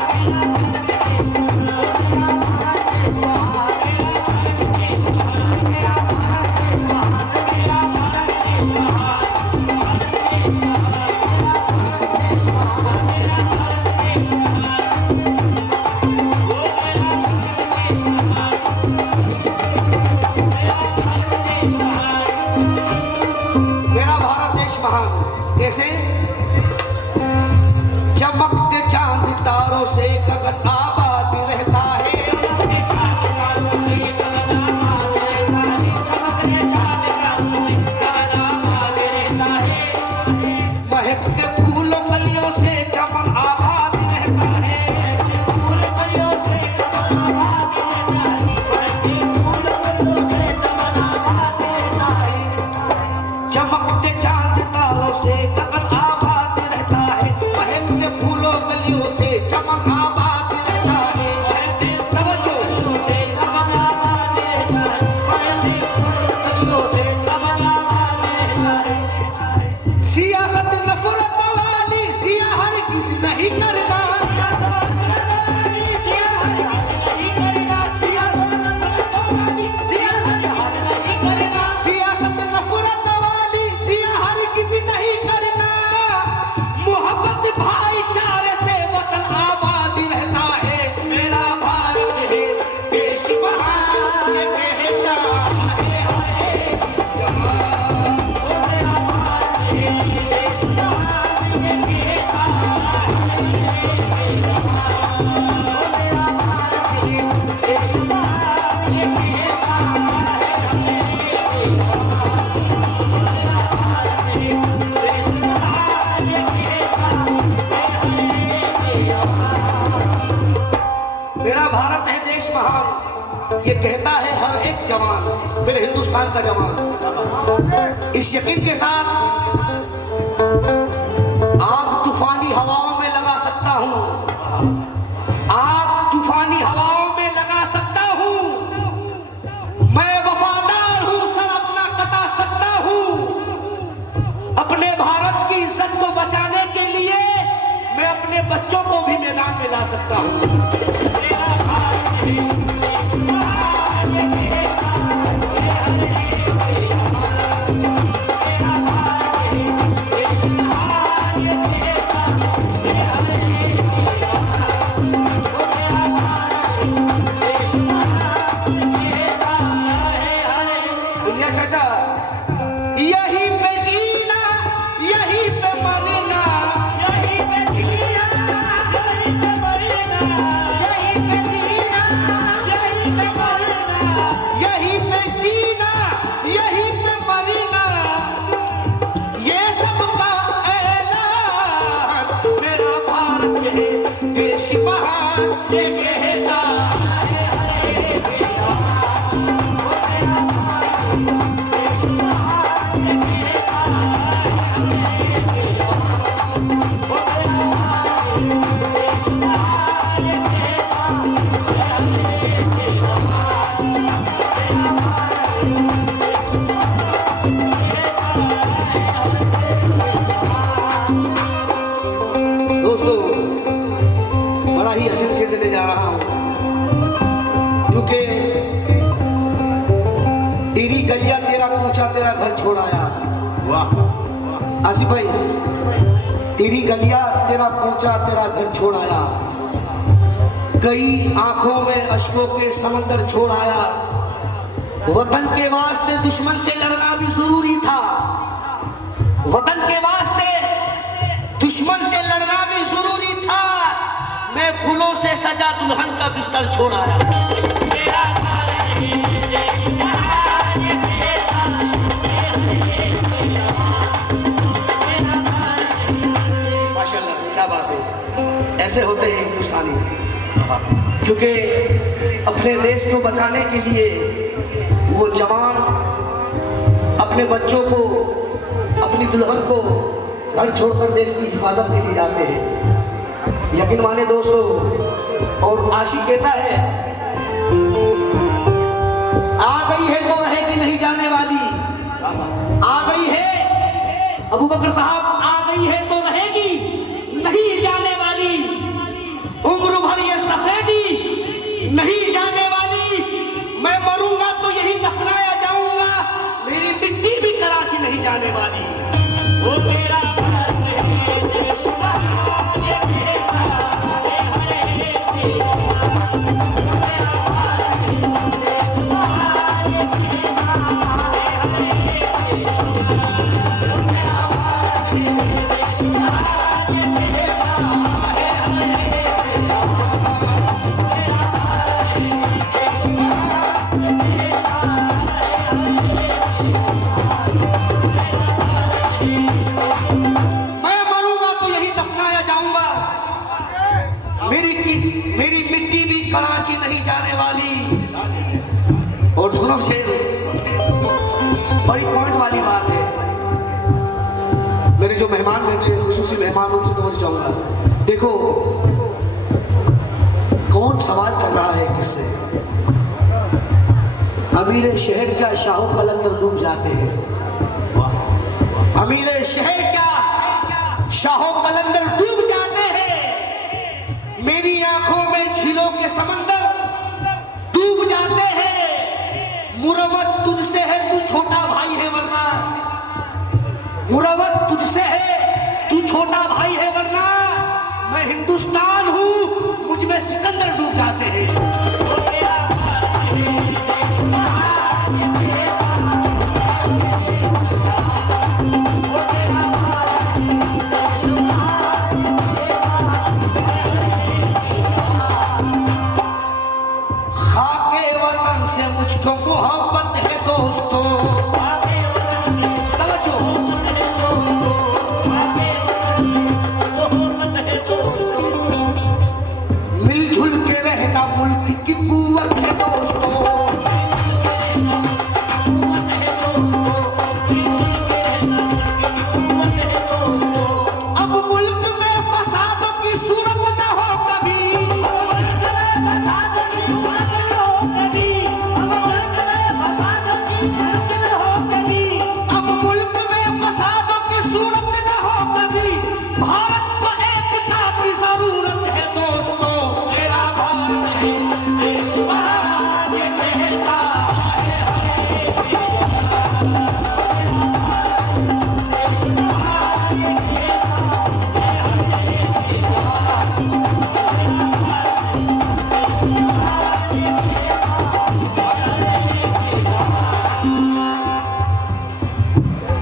चमन आबाद रहता है। तवज्जो। से चमन आबाद रहता है, पढ़ने गलियों से चमन आबाद रहता है। सियासत नफरत वाली सिया हर किसी नहीं करना। सियासत नफरत वाली सिया हर किसी नहीं करना। मोहब्बत भाईचारे से वतन आबाद रहता है। मेरा भारत है देश महान कहता है। मेरा भारत है देश महान, ये कहता है हर एक जवान, मेरे हिंदुस्तान का जवान। इस यकीन के साथ आग तूफानी हवाओं में लगा सकता हूं, आग तूफानी हवाओं में लगा सकता हूं। मैं वफादार हूं, सर अपना कटा सकता हूं। अपने भारत की इज्जत को बचाने के लिए मैं अपने बच्चों को भी मैदान में ला सकता हूं। दुनिया चाचा, यही पे जीना, यही पे मरना, यही पे जीना, यही पे मरना, यही पे जीना, यही पे मरना, यही पे जीना, यही पे मरना, ये सबका ऐलान। मेरा भारत है देश महान, ये कहता दोस्तों, बड़ा ही हसीन से देने जा रहा हूं, क्योंकि तेरी गलियां तेरा कूचा तेरा घर छोड़ आया। वाह आसिफ भाई, तेरी गलियां तेरा कूचा तेरा घर छोड़ आया। कई आंखों में अश्कों के समंदर छोड़ आया। वतन के वास्ते दुश्मन से लड़ना भी जरूरी था। वतन के वास्ते दुश्मन से लड़ना भी जरूरी था। मैं फूलों से सजा दुल्हन का बिस्तर छोड़ आया। माशाल्लाह, क्या बात है। ऐसे होते हैं हिंदुस्तानी, क्योंकि अपने देश को बचाने के लिए वो जवान अपने बच्चों को, अपनी दुल्हन को घर छोड़कर देश की हिफाजत के लिए जाते हैं। यकीन माने दोस्तों, और आशिक कहता है आ गई है तो रहेगी नहीं जाने वाली। आ गई है अबू बकर साहब, आ गई है तो रहेगी नहीं जाने वाली। उम्र भर ये सफेदी नहीं जाने वाली। मैं मरूंगा तो यही दफनाया जाऊंगा, मेरी मिट्टी भी कराची नहीं जाने वाली। वो तेरा कराची नहीं जाने वाली। और सुनो शेर, बड़ी पॉइंट वाली बात है। मेरे जो मेहमान बैठे, खुसूसी मेहमान, उनसे बोल जाऊंगा। देखो, सवाल कर रहा है किससे? अमीर शहर क्या शाहो कलंदर डूब जाते हैं। अमीर शहर क्या शाहो कलंदर डूब जाते हैं। मेरी आंखों में झीलों के समंदर डूब जाते हैं। मुरवत तुझसे है, तू छोटा भाई है वरना। मुरवत तुझसे है, तू छोटा भाई है वरना। मैं हिंदुस्तान हूँ, मुझ में सिकंदर डूब जाते हैं। खाके वतन से मुझको मोहब्बत है दोस्तों। मिलजुल के रहना मुल्क की कुव्वत है दोस्तों। अब मुल्क में फसादों की सूरत न हो कभी। अब मुल्क में फसादों की सूरत न हो कभी। भारत को एकता की जरूरत है दोस्तों। मेरा भारत है देश महान, ये कहता है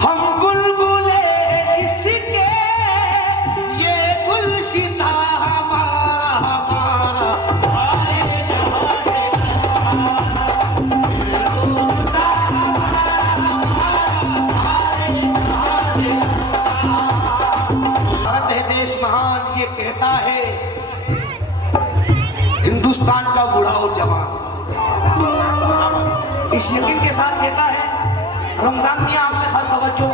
हम बुलबुले इसके, ये गुलशिता हमारा हमारा सारे जहां से भारत है देश महान, ये कहता है हिंदुस्तान का बूढ़ा और जवान। इस यकीन के साथ कहता है, रमजान की आपसे खास तवज्जो,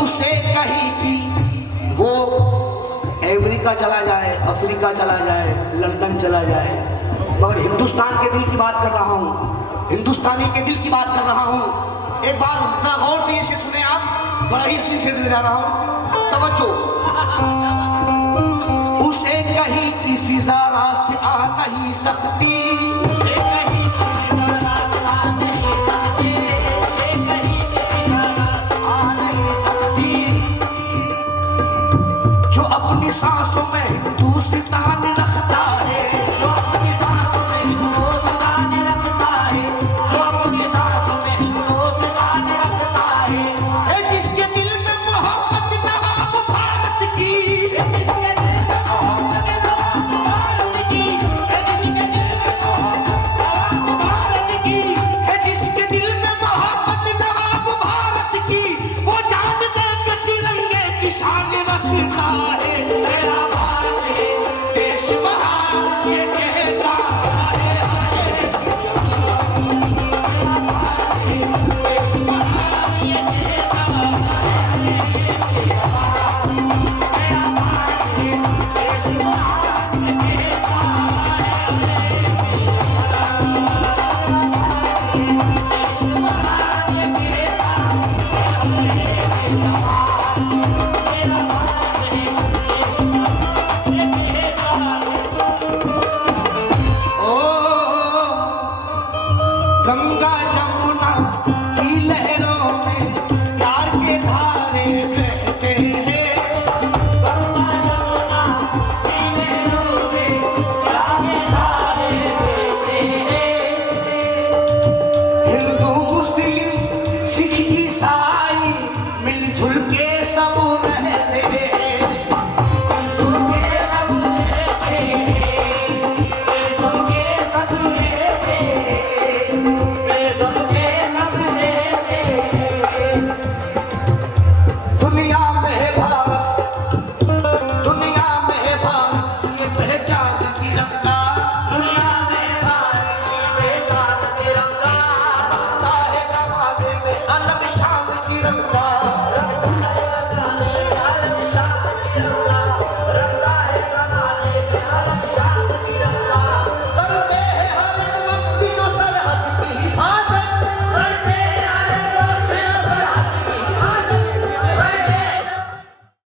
उसे कहीं भी वो अमेरिका चला जाए, अफ्रीका चला जाए, लंदन चला जाए, मगर हिंदुस्तान के दिल की बात कर रहा हूँ, हिंदुस्तानी के दिल की बात कर रहा हूँ। एक बार जरा गौर से इसे सुने आप, बड़ा ही अच्छी से जा रहा हूँ, तवज्जो। उसे कहीं की फिजा रास से आ नहीं सकती। जो अपनी सांसों में हिंदुस्तान रखता है, जो अपनी सांसों में हिंदुस्तान रखता है, जो अपनी सांसों में हिंदुस्तान रखता है जिसके दिल में मोहब्बत नवाब भारत की, जिसके